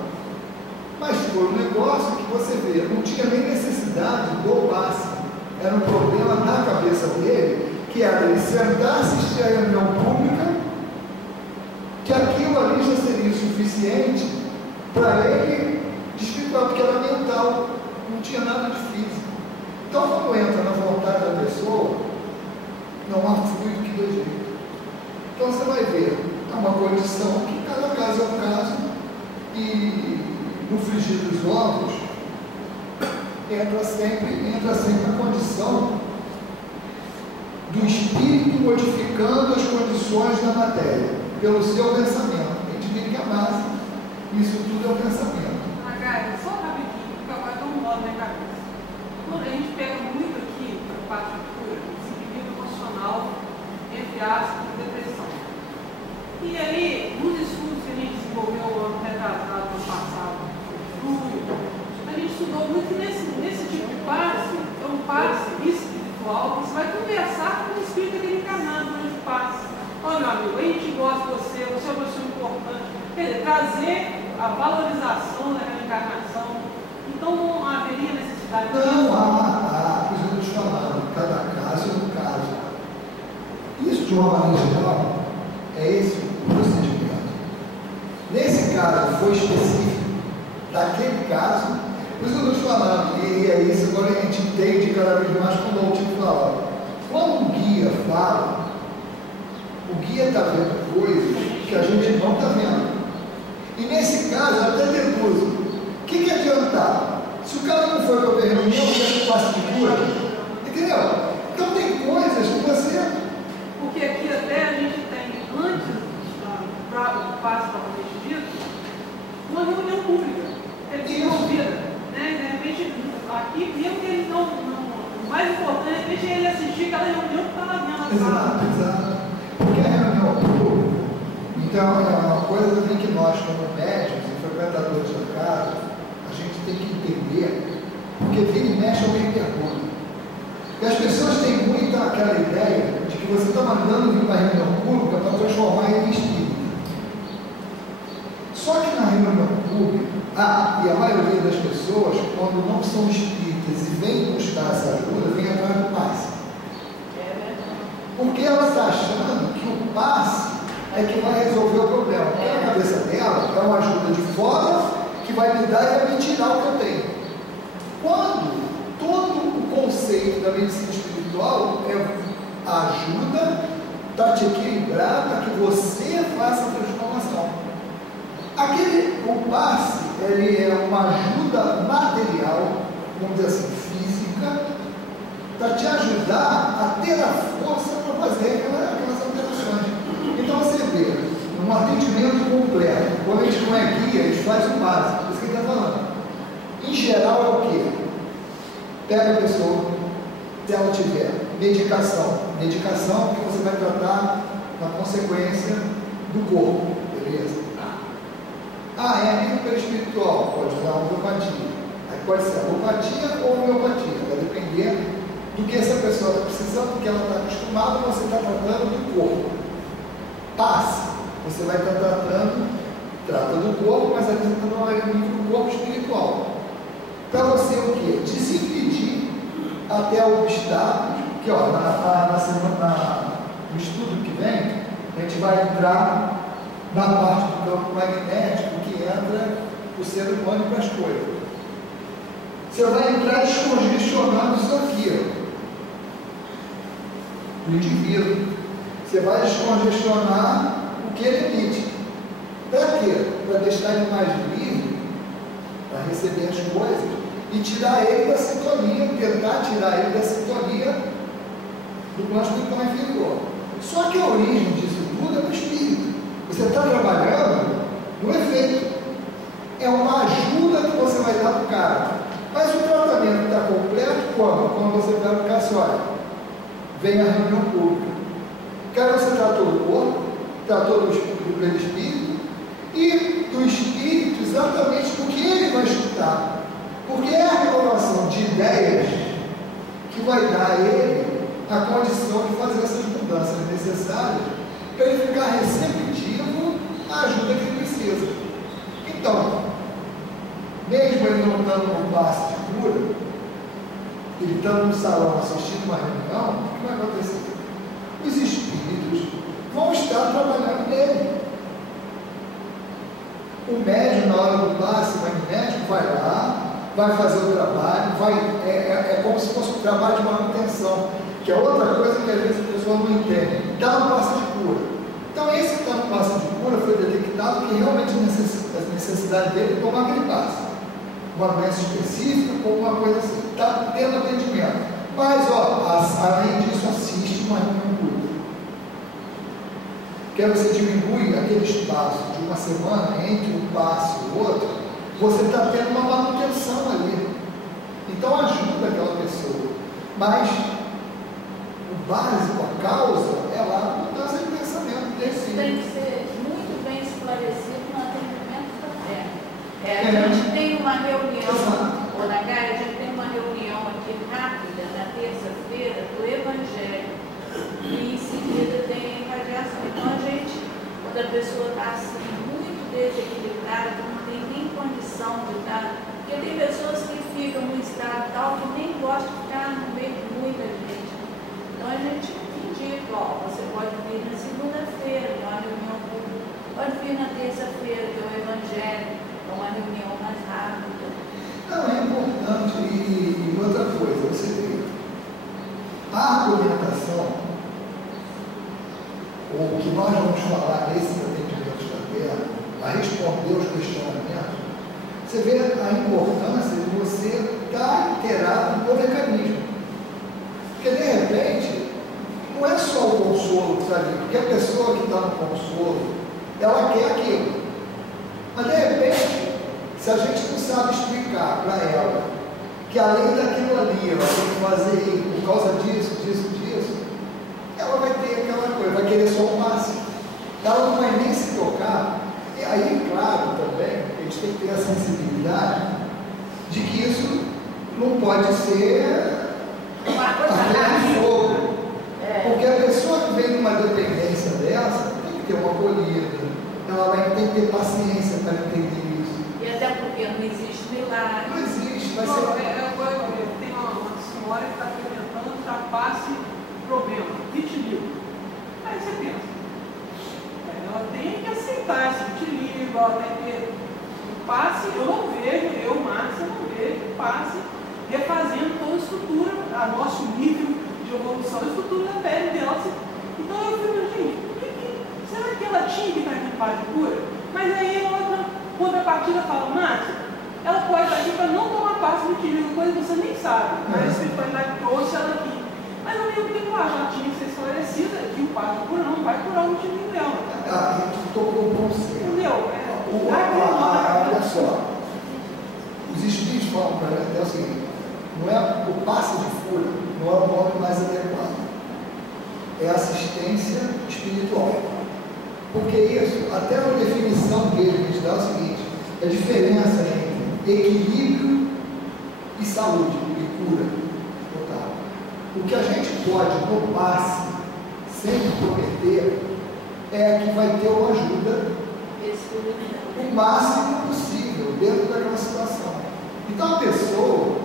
Mas foi um negócio que você vê, não tinha nem necessidade do passe, era um problema na cabeça dele, que era ele sentar, assistir a reunião pública, que aquilo ali já seria suficiente para ele desvirtuar, porque era mental, não tinha nada de físico. Então, quando entra na vontade da pessoa, não há fluido que dê jeito. Então, você vai ver, é uma condição que cada caso é um caso, e no frigir dos ovos, entra sempre a condição do espírito modificando as condições da matéria, pelo seu pensamento. A gente tem que amar, isso tudo é o pensamento. Cara, só rapidinho, porque agora está um nó na minha cabeça. Quando a gente pega muito aqui, a parte de cura, desequilíbrio emocional, entre aspas, depressão. E aí, nos estudos que a gente desenvolveu ano retrasado, ano passado, a gente estudou muito nesse tipo de passe, é um passe espiritual, que você vai conversar com o espírito daquele encarnado durante o passe. Olha, meu amigo, a gente gosta de você é uma pessoa importante. Quer dizer, trazer a valorização daquela encarnação. Então não haveria necessidade de. Não há, por isso eu estou te falando, cada caso é um caso. Isso, de uma maneira geral, é esse o procedimento. Nesse caso, foi específico daquele caso, por isso eu estou te falando, e é isso agora a gente entende cada vez mais quando o tipo fala. Quando o guia fala, o guia está vendo coisas que a gente não está vendo. E nesse caso, até deduzo. O que adiantar? Se o cara não foi para a reunião, ele não passa de cura. Entendeu? Então tem coisas que você. Porque aqui até a gente tem, antes do passo propriamente dito, uma reunião pública. Ele se convida. Né? De repente, aqui, mesmo que ele não. O mais importante, de repente, é ele assistir aquela reunião que está lá dentro da sala. Exato. Porque a reunião pública. Então, é uma coisa também que nós, como médicos e frequentadores da casa, a gente tem que entender, porque vira e mexe alguém pergunta. E as pessoas têm muito aquela ideia de que você está mandando vir para a reunião pública para transformar ele em espírito. Só que na reunião pública, e a maioria das pessoas, quando não são espíritas e vêm buscar essa ajuda, vem atrás do passe. Porque ela está achando que o passe é que vai resolver o problema. Porque na cabeça dela é uma ajuda de fora que vai me dar e vai me tirar o que eu tenho. Quando todo o conceito da medicina espiritual é ajuda para te equilibrar, para que você faça a transformação. O passe, ele é uma ajuda material, vamos dizer assim, física, para te ajudar a ter a força para fazer aquelas alterações. Então você vê, um atendimento completo, quando a gente não é guia, a gente faz o básico, isso que ele está falando. Em geral é o quê? Pega a pessoa, se ela tiver medicação que você vai tratar na consequência do corpo, beleza? É a nível perispiritual, pode usar homeopatia. Aí pode ser alopatia ou homeopatia, vai depender do que essa pessoa está precisando, do que ela está acostumada, você está tratando do corpo. Passe, você vai estar trata do corpo, mas ali você está no nível do corpo espiritual. Para você o quê? Desimpedir até obstáculos, que no estudo que vem, a gente vai entrar na parte do campo magnético que entra o ser humano para as coisas. Você vai entrar descongestionando isso aqui, do indivíduo. Você vai descongestionar o que ele emite. Para quê? Para deixar ele mais livre, para receber as coisas e tirar ele da sintonia, tentar tirar ele da sintonia do plano espiritual inferior. Só que a origem disso tudo é no espírito. Você está trabalhando no efeito. É uma ajuda que você vai dar para o cara. Mas o tratamento está completo quando? Quando você vai para o cara assim, olha, vem a reunião pública. Cara, você tratou do corpo, tratou do perispírito e do espírito exatamente do que ele vai escutar. Porque é a renovação de ideias que vai dar a ele a condição de fazer essas mudanças necessárias para ele ficar receptivo à ajuda que ele precisa. Então, mesmo ele não estando no passe de cura, ele estando no salão assistindo uma reunião, o que vai acontecer? Os espíritos vão estar trabalhando nele. O médium, na hora do passe magnético, vai lá, vai fazer o trabalho, é como se fosse um trabalho de manutenção, que é outra coisa que às vezes a pessoa não entende. Está no passe de cura. Então, esse que está no passe de cura foi detectado que realmente a necessidade dele é tomar aquele passe. Uma doença específica ou uma coisa assim. Está tendo atendimento. Mas, além disso, assiste uma reunião pública. Que aí você diminui aquele espaço de uma semana entre um passe e o outro, você está tendo uma manutenção ali. Então, ajuda aquela pessoa. Mas, o básico, a causa, é lá a mudança de pensamento dele. Isso tem que ser muito bem esclarecido no atendimento fraterno. A gente tem uma reunião, a gente tem uma reunião aqui rápida, na terça-feira, do Evangelho, e em seguida tem a irradiação. Então a gente, quando a pessoa está assim, muito desequilibrada, não tem nem condição de estar, porque tem pessoas que ficam no estado tal que nem gostam de ficar no meio de muita gente. Então a gente indica, você pode vir na segunda-feira, uma reunião pública, pode vir na terça-feira, que é o Evangelho, é uma reunião mais rápida. Não, é importante, e outra coisa, você vê, a argumentação, ou o que nós vamos falar nesses atendimentos da Terra, a responder os questionamentos, você vê a importância de você estar inteirado no mecanismo. Porque, de repente, não é só o consolo que está ali, porque a pessoa que está no consolo, ela quer aquilo. Mas, de repente, se a gente não sabe explicar para ela que além daquilo ali, ela tem que fazer por causa disso, ela vai ter aquela coisa, vai querer só um passe. Ela não vai nem se tocar. E aí, claro, também, a gente tem que ter a sensibilidade de que isso não pode ser uma coisa de fogo. Porque a pessoa que vem numa dependência dessa tem que ter uma acolhida, ela ela vai ter que ter paciência para entender isso. E até porque não existe milagre. Não existe, vai Não, ser. tem uma senhora que está experimentando trapace problema, vitiligo. Aí você pensa, ela tem que aceitar esse vitiligo, ela tem que passe, eu não vejo, Márcia, não vejo passe refazendo toda a estrutura, a nosso nível de evolução, a estrutura da pele dela. Então eu fico, gente, será que ela tinha que estar aqui para de cura? Mas aí outra contrapartida fala, Márcia, ela pode estar aqui para não tomar passe do vitiligo, coisa que você nem sabe. A espiritualidade trouxe ela aqui. Mas ao mesmo tempo, ela tinha que ser esclarecida que o passe de cura não vai curar o vitiligo dela. Tu tocou o conceito. Entendeu? Olha só, os espíritos falam para ela é o seguinte: não é o passe de fura, não é o nome mais adequado, é assistência espiritual. Porque isso, até a definição dele, a gente dá o seguinte: a diferença entre equilíbrio e saúde, e cura total. O que a gente pode no passe, sem prometer, é que vai ter uma ajuda o máximo possível dentro daquela situação. Então a pessoa,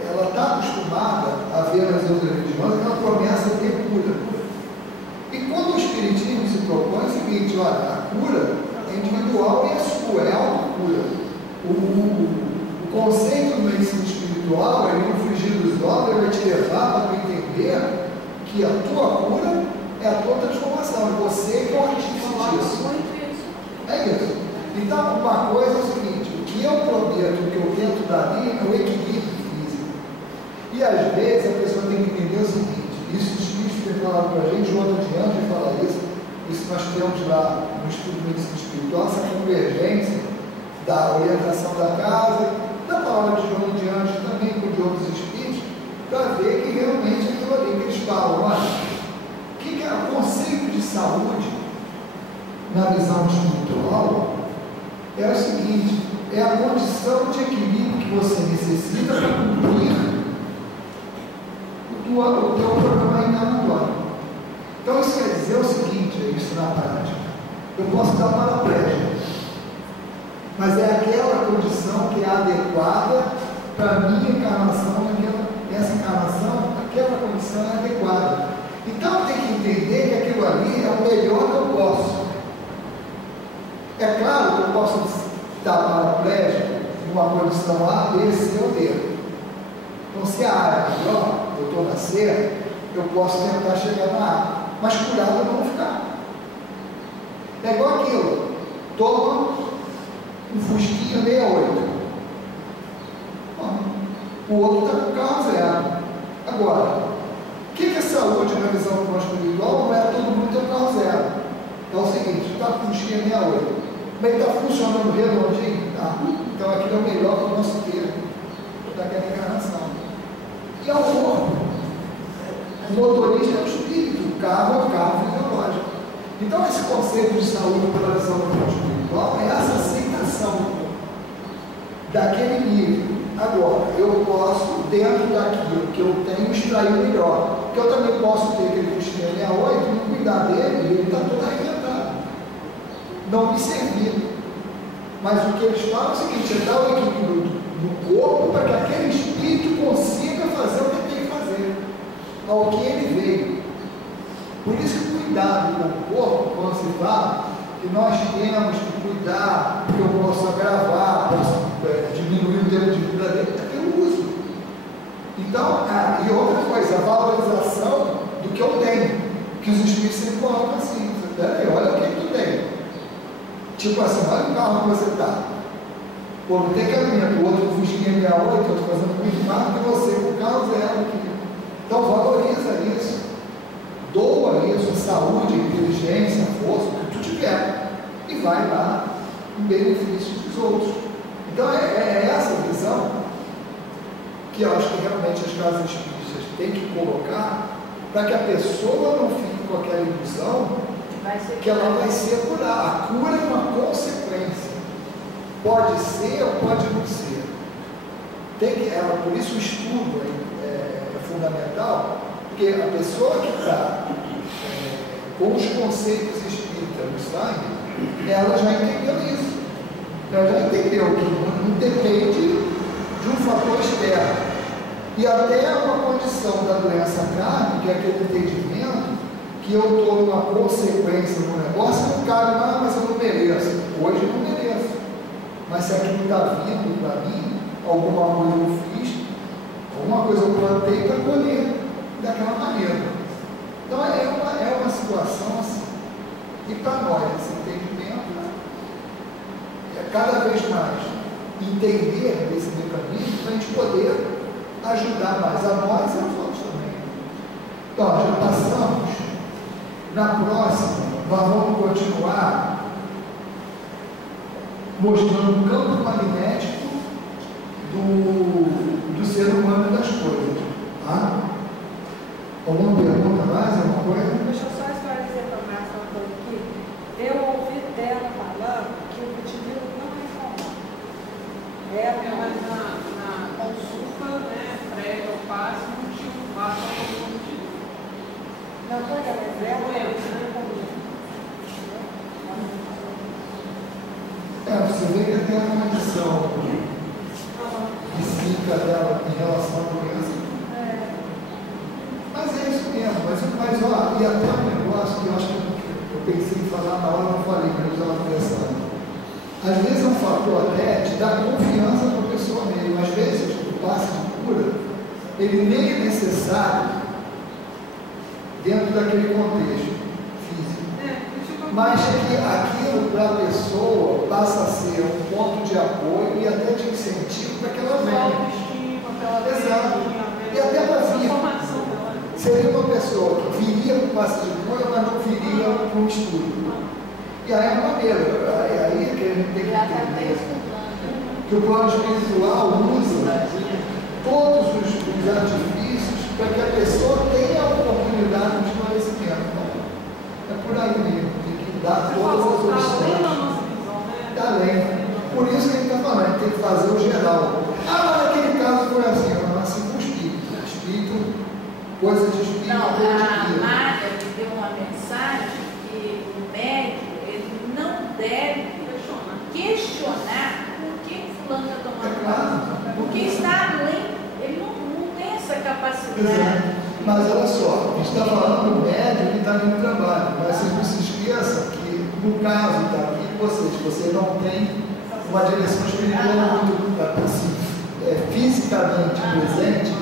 ela está acostumada a ver nas outras religiões aquela promessa de cura. E quando o Espiritismo se propõe é o seguinte: olha, a cura é individual e é sua, é autocura. O conceito do medicina espiritual, ele no frigir dos ovos, vai te levar para tu entender que a tua cura é a tua transformação, é você que é o artífice disso. É isso. Então, uma coisa é o seguinte: o que eu prometo, o que eu tento dar ali é o equilíbrio físico. E às vezes a pessoa tem que entender o seguinte: isso os espíritos têm falado para a gente, João Diante fala isso nós temos lá no estudo de medicina espiritual, essa convergência da orientação da casa, da palavra de João Diante também com de outros espíritos, para ver que realmente é aquilo ali que eles falam. Olha, o que é o conceito de saúde na visão espiritual? É o seguinte: é a condição de equilíbrio que você necessita para cumprir o teu programa encarnatório. Então isso quer dizer o seguinte, é isso na prática: eu posso dar paraplégia, mas é aquela condição que é adequada para a minha encarnação, essa encarnação, aquela condição é adequada. Então tem que entender que aquilo ali é o melhor que eu posso. É claro que eu posso dar paraplégico numa condição A, B, C ou D. Então, se a A é melhor, eu estou na C, eu posso tentar chegar na A, mas curado eu não vou ficar. É igual aquilo: toma um Fusquinha 68. Bom, o outro está com o carro zero. Agora, o que é saúde na visão do plano espiritual? Não é todo mundo ter um carro zero. É o seguinte: está com um Fusquinha 68. Mas está funcionando redondinho? Tá. Então aquilo é o melhor que eu posso ter daquela encarnação. E é o corpo. O motorista é o espírito, o carro é o carro fisiológico. Então esse conceito de saúde pela visão do plano espiritual é essa aceitação daquele nível. Agora, eu posso, dentro daquilo que eu tenho, extrair o melhor. Porque eu também posso ter aquele Fusquinha 68 e não cuidar dele, e ele está todo arrebentado. Não me servir. Mas o que eles falam é o seguinte: é dar o equilíbrio do corpo para que aquele espírito consiga fazer o que tem que fazer, ao que ele veio. Por isso que cuidado com o corpo, quando se fala que nós temos que cuidar, que eu posso agravar, posso diminuir o tempo de vida dele, é pelo uso. Então, e outra coisa, a valorização do que eu tenho, que os espíritos sempre colocam assim: peraí, olha o que tu tem. Tipo assim, olha o carro que você está. Pô, não tem cabimento, o outro com Fusquinha 68, eu estou fazendo muito mais do que você com o carro zero aqui. Então valoriza isso, doa isso, saúde, inteligência, força, o que tu tiver, e vai lá em benefício dos outros. Então é essa visão que eu acho que realmente as casas espíritas têm que colocar, para que a pessoa não fique com aquela ilusão que ela vai ser curada. A cura é uma consequência. Pode ser ou pode não ser. Por isso o estudo é fundamental, porque a pessoa que está com os conceitos espíritas no sangue, ela já entendeu isso. Ela já entendeu que não depende de um fator externo. E até uma condição da doença kármica, que é aquele entendimento que eu estou numa consequência no negócio, não cabe mais, mas eu não mereço. Hoje eu não mereço. Mas se aquilo está vindo para mim, alguma coisa eu fiz, alguma coisa eu plantei para colher daquela maneira. Então é uma situação assim. E para nós, esse entendimento é cada vez mais entender esse mecanismo para a gente poder ajudar mais a nós e aos outros também. Então, já passamos. Na próxima, nós vamos continuar mostrando o campo magnético do ser humano e das coisas. Tá? Alguma pergunta mais? Alguma coisa? Deixa eu só esclarecer para mais uma coisa aqui. Eu ouvi dela falando que o vitiligo não é formal. Mas na consulta, né, prévia ao passe, não tinha um passo ao vitiligo. Não, mas ela Você vê que tem uma condição física dela em relação à doença. Mas é isso mesmo. Mas ó, e até um negócio que eu acho que eu pensei em falar na hora, não falei, mas eu estava conversando. Às vezes é um fator até de dar confiança para a pessoa mesmo. Às vezes o passe de cura, ele nem é necessário dentro daquele contexto físico. Mas que aquilo para a pessoa passa a ser um ponto de apoio e até de incentivo para que ela venha. Exato. E até para vir. Seria uma pessoa que viria com passe de cura, mas não viria com um estudo. E aí é uma maneira. Aí é que a gente tem que entender que o plano espiritual usa todos os artifícios para que a pessoa tenha a oportunidade de esclarecimento. Então, é por aí mesmo. Dá todas as opções. Está além. Por isso que a gente está falando, a gente tem que fazer o geral. Mas naquele caso foi assim, eu nasci com espírito. Espírito, coisa de espírito. Não, a Mária me deu uma mensagem que o médico, ele não deve questionar por que fulano está tomando claro. Porque está além, ele não tem essa capacidade. Exato. Mas olha só, a gente está falando do médico que está no trabalho, mas vocês não se esqueçam que, no caso está aqui, você não tem uma direção espiritual muito assim, fisicamente presente,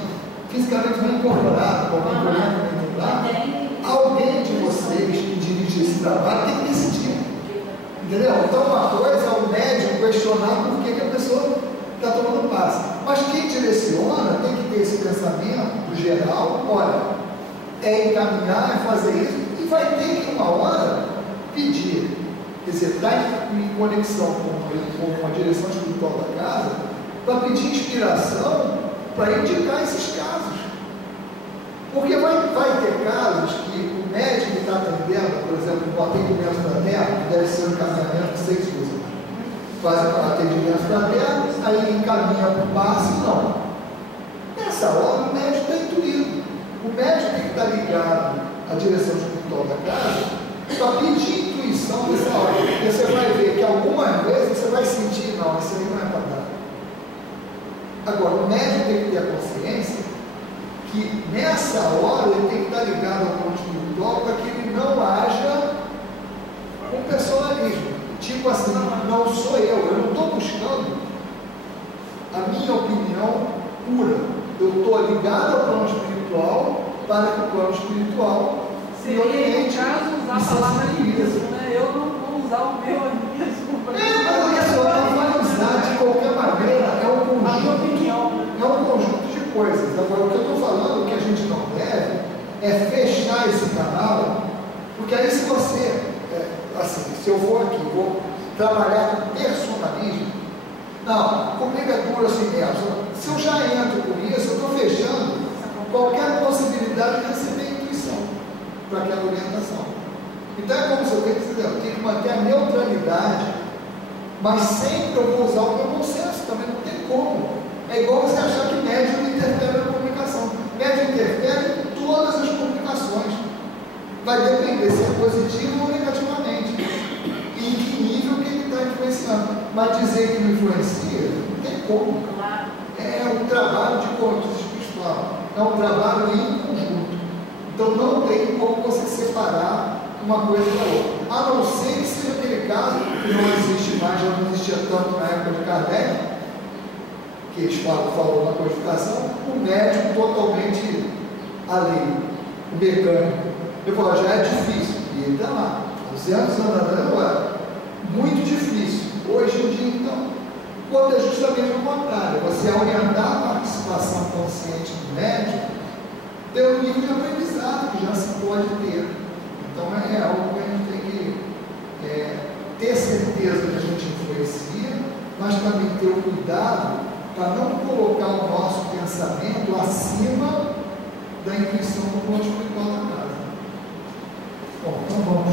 fisicamente bem incorporado, com alguém correndo lá, alguém de vocês que dirige esse trabalho tem que decidir. Entendeu? Então, uma coisa é o médico questionar por que a pessoa está tomando passe. Mas quem direciona tem que ter esse pensamento do geral, olha, é encaminhar, é fazer isso, e vai ter que uma hora pedir. Quer dizer, estar em conexão com a direção espiritual da casa, para pedir inspiração para indicar esses casos. Porque vai ter casos que o médico está atendendo, por exemplo, no atendimento fraterno, que deve ser um encaminhamento que vocês usam. Faz o atendimento fraterno, aí encaminha para o passe, não. Nessa hora o médico está intuído. O médico tem que estar ligado à direção espiritual da casa para pedir intuição nessa hora. Porque você vai ver que algumas vezes você vai sentir, não, isso aí não é para dar. Agora, o médico tem que ter a consciência que nessa hora ele tem que estar ligado ao plano espiritual para que ele não haja um personalismo. Tipo assim, não sou eu não estou buscando a minha opinião pura. Eu estou ligado ao plano espiritual para que o plano espiritual se oriente. No caso, usar a palavra mesmo, né? Eu não vou usar o meu mesmo. Mas olha só, não vai usar de qualquer maneira, é um conjunto de coisas. Agora, o que eu estou falando, que a gente não deve, é fechar esse canal, porque aí se você, assim, se eu for aqui, vou trabalhar com personalismo, não, comigo é duro assim mesmo. Se eu já entro com isso, eu estou fechando qualquer possibilidade de receber intuição para aquela orientação. Então é como se eu tenho que manter a neutralidade, mas sempre eu vou usar o meu bom senso, também não tem como. É igual você achar que médium interfere na comunicação. Médium interfere em todas as comunicações. Vai depender se é positivo ou negativamente. E Mas dizer que não influencia, não tem como. Claro. É um trabalho de conquista espiritual, é um trabalho em conjunto. Então não tem como você separar uma coisa da outra. A não ser que seja aquele caso que não existe mais, já não existia tanto na época de Kardec, que eles falam na codificação, o médico totalmente alheio, o mecânico. Eu falo, já é difícil, e ele está lá, 200 anos atrás agora, muito difícil. Hoje em dia, então, quando é justamente o contrário, você aumentar a participação consciente do médico, tem um nível de aprendizado que já se pode ter. Então é algo que a gente tem que ter certeza que a gente influencia, mas também ter o cuidado para não colocar o nosso pensamento acima da intuição do ponto espiritual da casa. Bom, então vamos